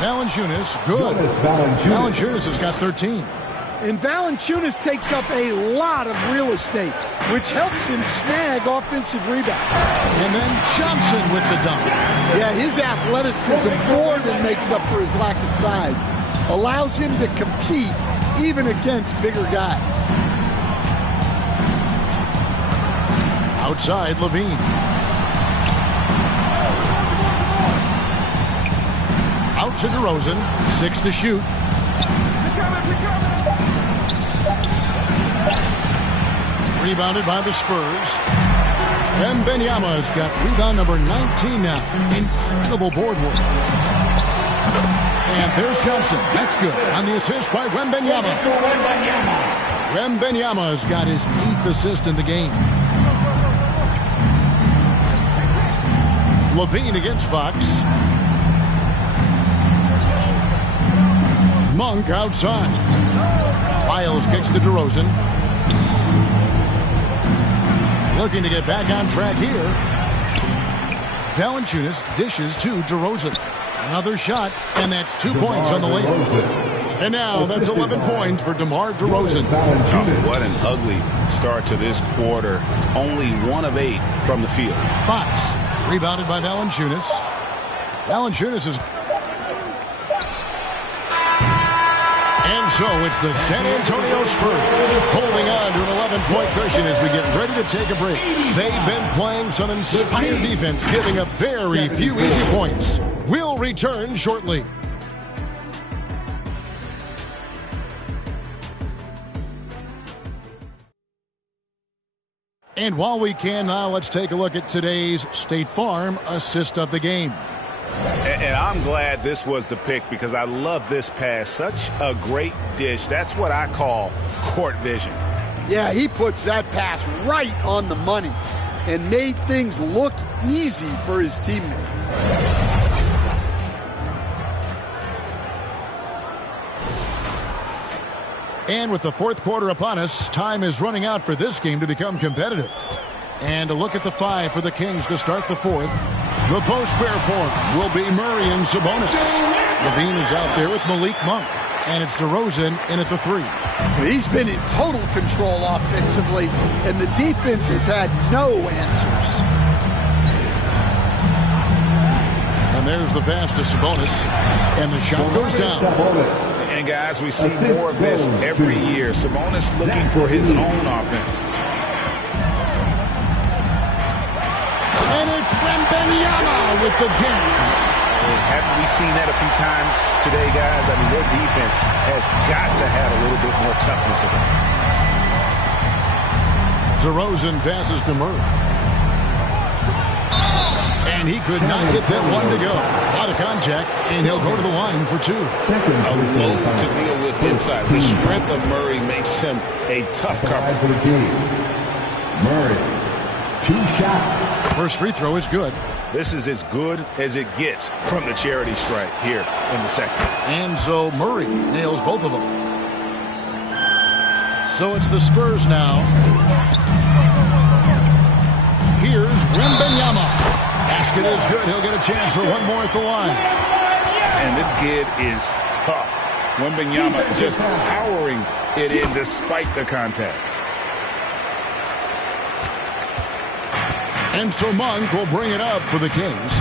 Valanciunas, good. Valanciunas has got 13. And Valanciunas takes up a lot of real estate, which helps him snag offensive rebounds. And then Johnson with the dunk. Yeah, his athleticism more than makes up for his lack of size. Allows him to compete even against bigger guys. Outside, Levine. Out to DeRozan. 6 to shoot. Rebounded by the Spurs. Wembanyama's got rebound number 19 now. Incredible board work. And there's Johnson. That's good. On the assist by Wembanyama. Wembanyama's got his 8th assist in the game. Levine against Fox. Monk outside. Lyles kicks to DeRozan. Looking to get back on track here. Valanciunas dishes to DeRozan. Another shot, and that's 2 points on the layup. And now that's 11 points for DeMar DeRozan. Oh, what an ugly start to this quarter. Only 1 of 8 from the field. Fox, rebounded by Valanciunas. Valanciunas is... And so it's the San Antonio Spurs holding on to an 11-point cushion as we get ready to take a break. They've been playing some inspired defense, giving up very few easy points. We'll return shortly. And while we can now, let's take a look at today's State Farm assist of the game. And I'm glad this was the pick because I love this pass. Such a great dish. That's what I call court vision. Yeah, he puts that pass right on the money and made things look easy for his teammate. And with the fourth quarter upon us, time is running out for this game to become competitive. And a look at the 5 for the Kings to start the fourth. The post pair form will be Murray and Sabonis. Levine is out there with Malik Monk. And it's DeRozan in at the 3. He's been in total control offensively, and the defense has had no answers. And there's the pass to Sabonis. And the shot goes down. And guys, we see more of this every year. Sabonis looking for his own offense. And it's Wembanyama with the jam. Haven't we seen that a few times today, guys? I mean, their defense has got to have a little bit more toughness about it. DeRozan passes to Murray. And he could not get that one to go. A lot of contact, and he'll go to the line for two. A load to deal with inside. The strength of Murray makes him a tough cover. Murray, 2 shots. First free throw is good. This is as good as it gets from the charity stripe here in the second. And so Murray nails both of them. So it's the Spurs now. Here's Wembanyama. Basket is good. He'll get a chance for one more at the line. And this kid is tough. Wembanyama just powering it in despite the contact. And so Monk will bring it up for the Kings.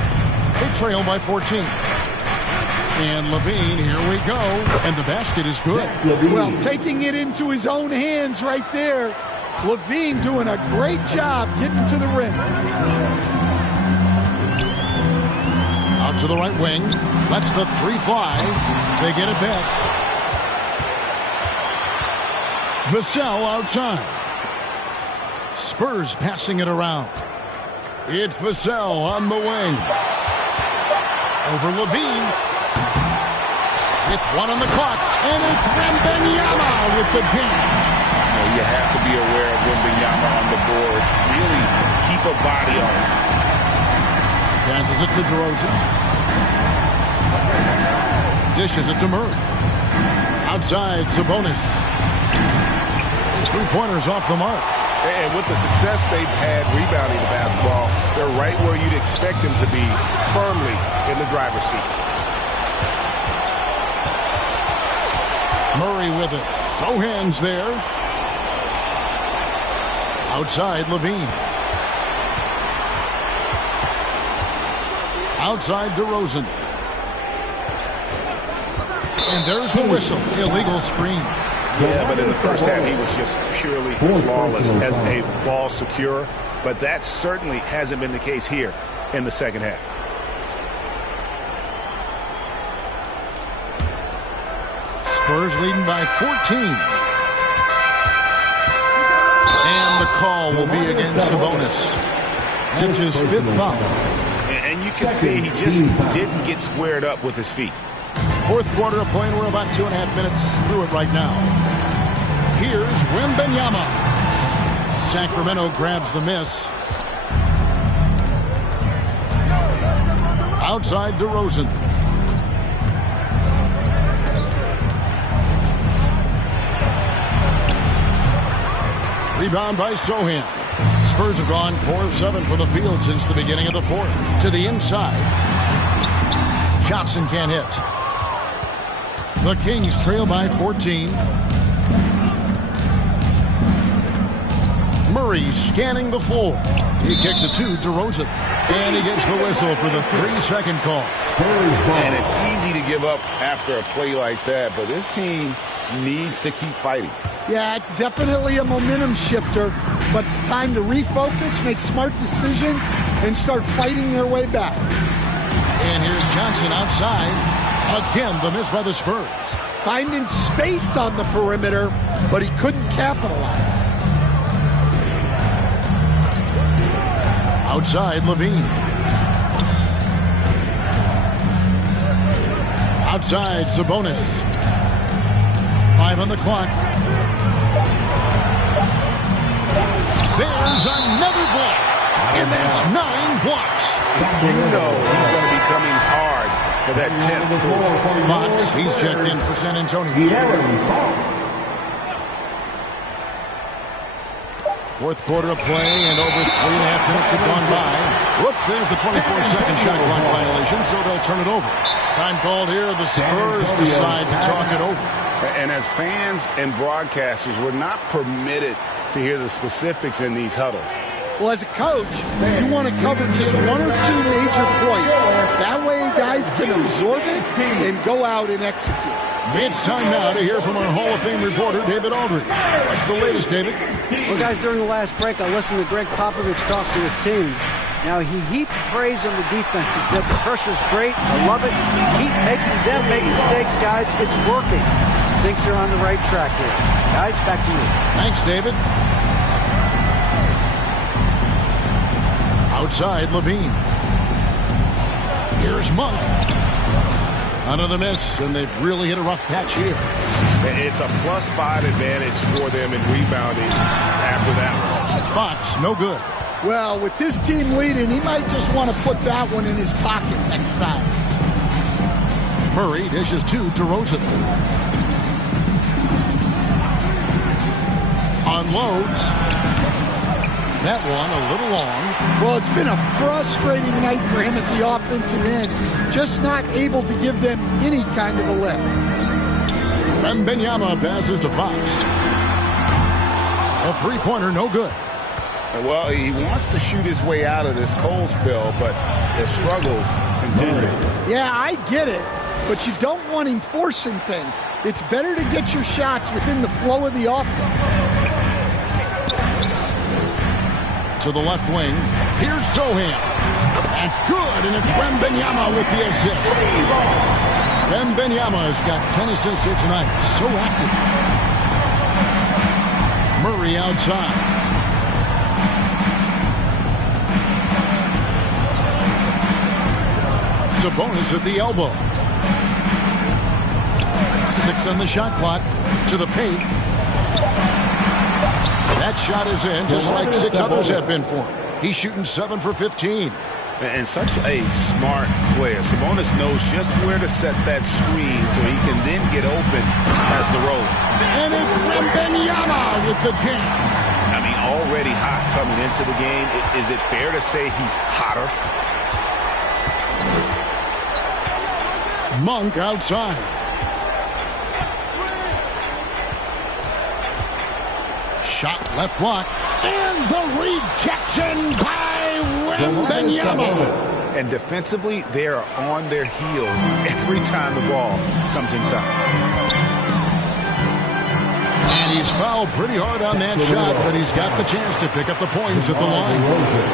They trail by 14. And Levine, here we go. And the basket is good. Well, taking it into his own hands right there. Levine doing a great job getting to the rim. Out to the right wing. Lets the three fly. They get it back. Vassell outside. Spurs passing it around. It's Vassell on the wing. Over Levine. With one on the clock. And it's Wembanyama with the jam. You have to be aware of Wembanyama on the boards. Really keep a body on him. Passes it to DeRozan. Dishes it to Murray. Outside, Sabonis. His three-pointers off the mark. And with the success they've had rebounding the basketball, they're right where you'd expect them to be, firmly in the driver's seat. Murray with it. Sohan's there. Outside, Levine. Outside, DeRozan. And there's the whistle. Illegal screen. Yeah, but in the first half, he was just purely flawless as a ball securer. But that certainly hasn't been the case here in the second half. Spurs leading by 14. And the call will be against Sabonis. That's his 5th foul. And you can see he just didn't get squared up with his feet. Fourth quarter of play, and we're about 2.5 minutes through it right now. Here's Wembanyama. Sacramento grabs the miss. Outside, DeRozan. Rebound by Sohan. Spurs have gone 4 of 7 for the field since the beginning of the fourth. To the inside. Johnson can't hit. The Kings trail by 14. Murray scanning the floor. He kicks it to DeRozan. And he gets the whistle for the 3-second call. And it's easy to give up after a play like that, but this team needs to keep fighting. Yeah, it's definitely a momentum shifter, but it's time to refocus, make smart decisions, and start fighting their way back. And here's Johnson outside. Again, the miss by the Spurs. Finding space on the perimeter, but he couldn't capitalize. Outside, Levine. Outside, Sabonis. 5 on the clock. There's another block. And that's 9 blocks. You know he's going to be coming hard for that 10th. Fox, he's checked in for San Antonio. Fourth quarter of play, and over 3.5 minutes have gone by. Whoops, there's the 24-second shot clock violation, so they'll turn it over. Time called here. The Spurs decide to talk it over. And as fans and broadcasters, we're not permitted to hear the specifics in these huddles. Well, as a coach, you want to cover just 1 or 2 major points. That way guys can absorb it and go out and execute. It's time now to hear from our Hall of Fame reporter, David Aldridge. What's the latest, David? Well, guys, during the last break, I listened to Greg Popovich talk to his team. Now, he heaped praise on the defense. He said, the pressure's great. I love it. Keep making them make mistakes, guys. It's working. Thinks they're on the right track here. Guys, back to you. Thanks, David. Outside, Levine. Here's Monk. Another miss, and they've really hit a rough patch here. It's a +5 advantage for them in rebounding after that one. Fox, no good. Well, with his team leading, he might just want to put that one in his pocket next time. Murray dishes to DeRozan. Unloads. That one a little long. Well, it's been a frustrating night for him at the offensive end. Just not able to give them any kind of a lift. Wembanyama passes to Fox. A three-pointer, no good. Well, he wants to shoot his way out of this cold spell, but the struggles continue. Yeah, I get it, but you don't want him forcing things. It's better to get your shots within the flow of the offense. To the left wing. Here's Sohan. That's good, and it's Wembanyama with the assist. Wembanyama has got 10 assists here tonight. So active. Murray outside. Sabonis at the elbow. 6 on the shot clock. To the paint. That shot is in, just like 6 others have been for him. He's shooting 7 for 15. And such a smart player. Sabonis knows just where to set that screen so he can then get open as the roll. And it's Wembanyama with the jam. I mean, already hot coming into the game. Is it fair to say he's hotter? Monk outside. Shot left block. And the rejection by Wembanyama. And defensively, they are on their heels every time the ball comes inside. And he's fouled pretty hard on that shot, but he's got the chance to pick up the points at the line.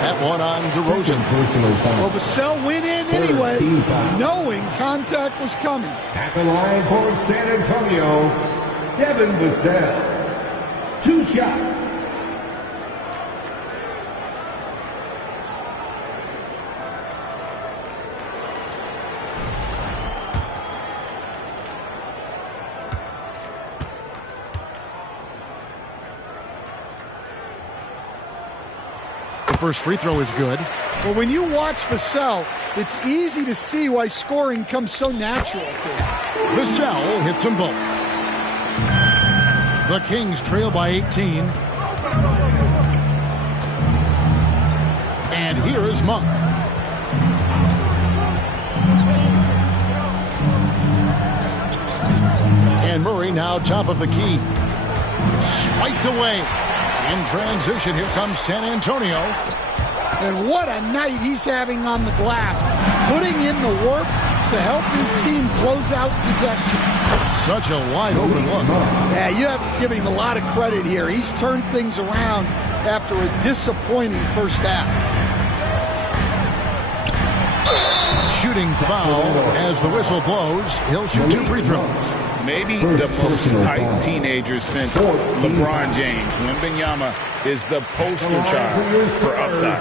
That one on DeRozan. Well, Vassell went in anyway, knowing contact was coming. At the line for San Antonio, Devin Vassell. 2 shots. The first free throw is good. Well, when you watch Vassell, it's easy to see why scoring comes so natural to him. Vassell hits them both. The Kings trail by 18. And here is Monk. And Murray now top of the key. Swiped away. In transition, here comes San Antonio. And what a night he's having on the glass. Putting in the work to help his team close out possession. Such a wide open look. Yeah, you have to give him a lot of credit here. He's turned things around after a disappointing first half. Shooting foul as the whistle blows. He'll shoot 2 free throws. Maybe the most hyped teenager since LeBron James. Wembanyama is the poster child for upside.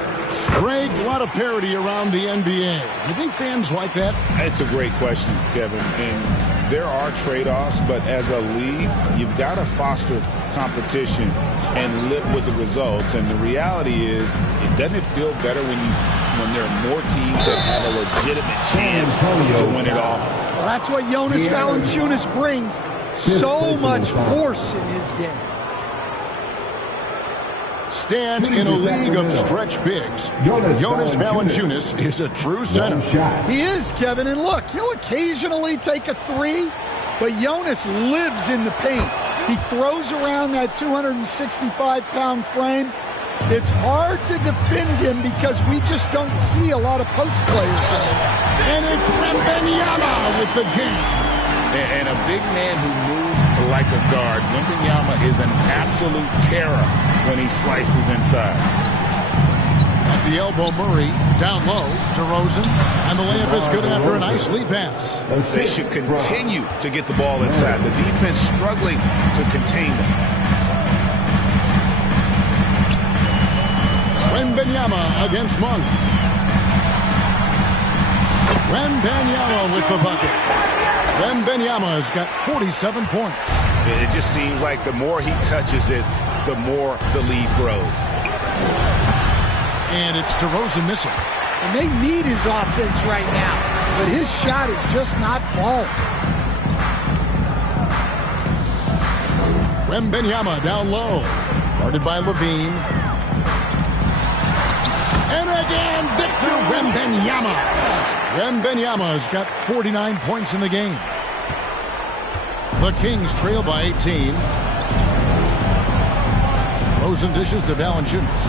Greg, a lot of parity around the NBA. You think fans like that? It's a great question, Kevin. And there are trade-offs, but as a league, you've got to foster competition and live with the results. And the reality is, it doesn't feel better when there are more teams that have a legitimate chance to win it all. Well, that's what Jonas Valanciunas brings. So much force in his game. Stan, in a league of stretch bigs, Jonas Valanciunas is a true center. He is, Kevin. And look, he'll occasionally take a 3, but Jonas lives in the paint. He throws around that 265-pound frame, It's hard to defend him because we just don't see a lot of post players. And it's Wembanyama with the jam. And a big man who moves like a guard. Wembanyama is an absolute terror when he slices inside. At the elbow, Murray. Down low, DeRozan. And the layup is good after a nice lead pass. They should continue to get the ball inside. The defense struggling to contain them. Wembanyama against Monk. Wembanyama with the bucket. Wembanyama's got 47 points. It just seems like the more he touches it, the more the lead grows. And it's DeRozan missing. And they need his offense right now. But his shot is just not falling. Wembanyama down low. Guarded by Levine. And again, Victor Wembanyama. Wembanyama's got 49 points in the game. The Kings trail by 18. Rosen dishes to Valanciunas.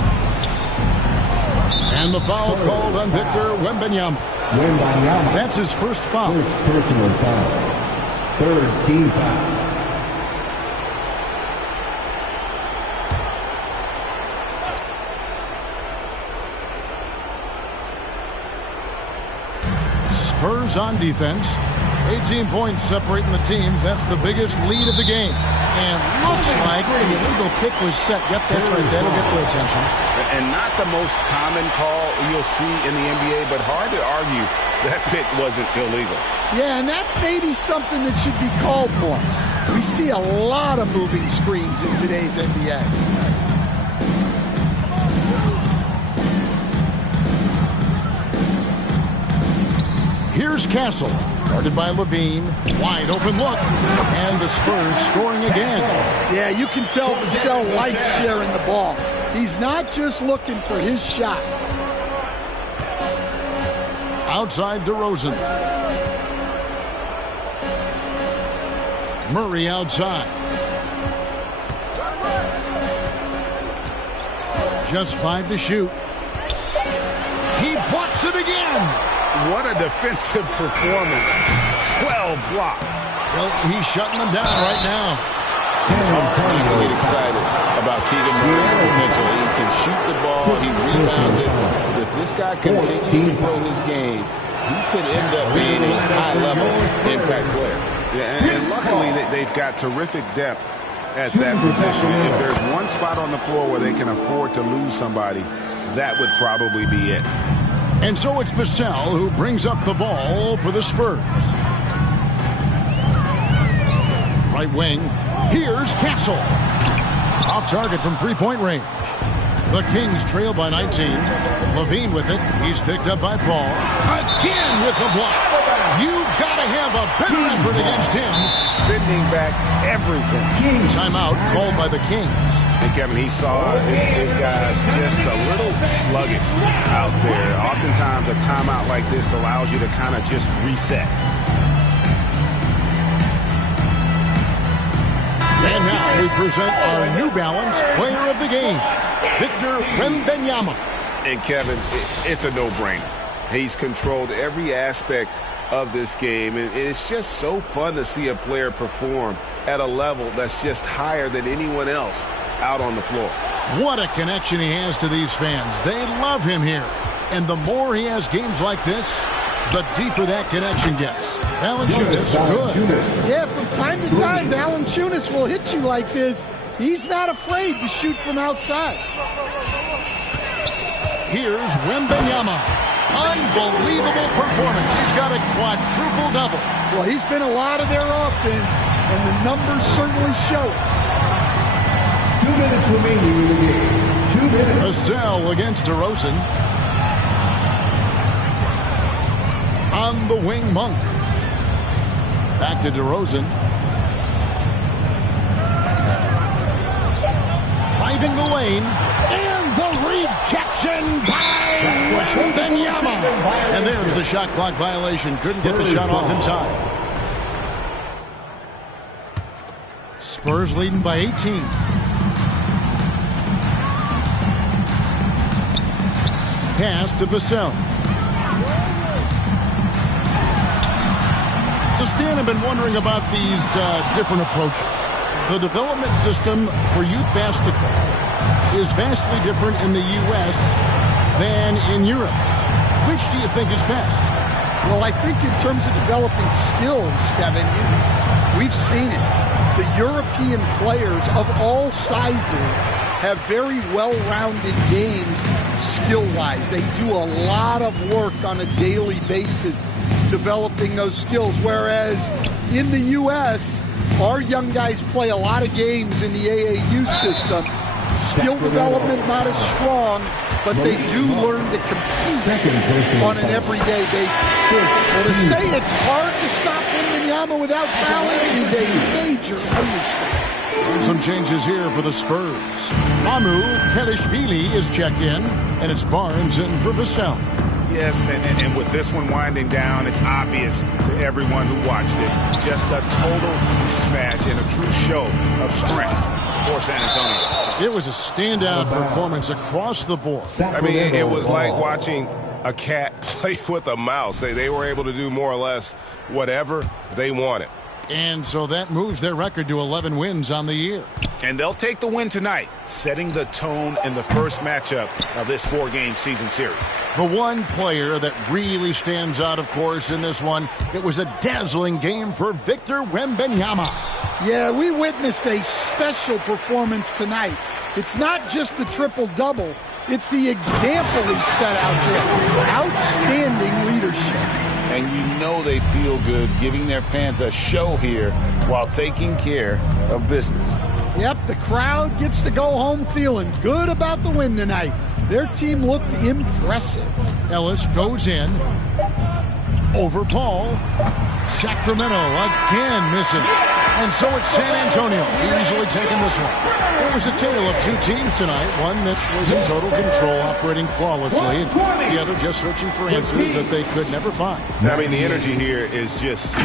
And the foul called on Victor Wembanyama. That's his first foul. First personal foul. Third team foul. Spurs on defense. 18 points separating the teams. That's the biggest lead of the game. And looks like the illegal pick was set. Yep, that's right. That'll get their attention. And not the most common call you'll see in the NBA, but hard to argue that pick wasn't illegal. Yeah, and that's maybe something that should be called more. We see a lot of moving screens in today's NBA. Here's Castle, guarded by Levine. Wide open look. And the Spurs scoring again. Yeah, you can tell Vassell likes sharing the ball. He's not just looking for his shot. Outside DeRozan. Murray outside. Just 5 to shoot. He blocks it again. What a defensive performance. 12 blocks. Well, he's shutting them down right now. I'm really excited about Keegan Murray's potential. He can shoot the ball. He rebounds it. If this guy continues to grow his game, he could end up being a high-level impact player. Yeah, and luckily they've got terrific depth at that position. If there's one spot on the floor where they can afford to lose somebody, that would probably be it. And so it's Vassell who brings up the ball for the Spurs. Right wing. Here's Castle. Off target from three-point range. The Kings trail by 19. Levine with it. He's picked up by Paul. Again with the block. You've got to have a better effort against him. Sending back everything. Timeout called by the Kings. And Kevin, he saw his guys just a little sluggish out there. Oftentimes a timeout like this allows you to kind of just reset. And now we present our New Balance player of the game, Victor Wembanyama. And Kevin, it's a no-brainer. He's controlled every aspect of this game, and it's just so fun to see a player perform at a level that's just higher than anyone else out on the floor. What a connection he has to these fans. They love him here. And the more he has games like this, the deeper that connection gets. Valanciunas, good. Yeah, from time to time, Valanciunas will hit you like this. He's not afraid to shoot from outside. Here's Wembanyama. Unbelievable performance. He's got a quadruple double. Well, he's been a lot of their offense, and the numbers certainly show it. 2 minutes remaining in the game. 2 minutes. Vassell against DeRozan. On the wing, Monk. Back to DeRozan. Driving the lane. And the rejection by Wembanyama. And there's the shot clock violation. Couldn't get the shot off in time. Spurs leading by 18. pass to Vassell. So, Stan, I've been wondering about these different approaches. The development system for youth basketball is vastly different in the U.S. than in Europe. Which do you think is best? Well, I think in terms of developing skills, Kevin, we've seen it. The European players of all sizes have very well-rounded games skill-wise. They do a lot of work on a daily basis developing those skills, whereas in the U.S., our young guys play a lot of games in the AAU system. Skill development not as strong, but they do learn to compete on an everyday basis. Well, to say it's hard to stop Wembanyama without fouling is a major understatement. Some changes here for the Spurs. Mamu Kelishvili is checked in, and it's Barnes in for Vassell. Yes, and with this one winding down, it's obvious to everyone who watched it. Just a total mismatch and a true show of strength for San Antonio. It was a standout performance across the board. I mean, it was like watching a cat play with a mouse. They were able to do more or less whatever they wanted. And so that moves their record to 11 wins on the year. And they'll take the win tonight, setting the tone in the first matchup of this 4-game season series. The one player that really stands out, of course, in this one, it was a dazzling game for Victor Wembanyama. Yeah, we witnessed a special performance tonight. It's not just the triple-double. It's the example he set out there. Outstanding leadership. And you know they feel good giving their fans a show here while taking care of business. Yep, the crowd gets to go home feeling good about the win tonight. Their team looked impressive. Ellis goes in. Over Paul. Sacramento again missing. And so it's San Antonio easily taking this one. It was a tale of two teams tonight. One that was in total control, operating flawlessly, and the other just searching for answers that they could never find. I mean, the energy here is just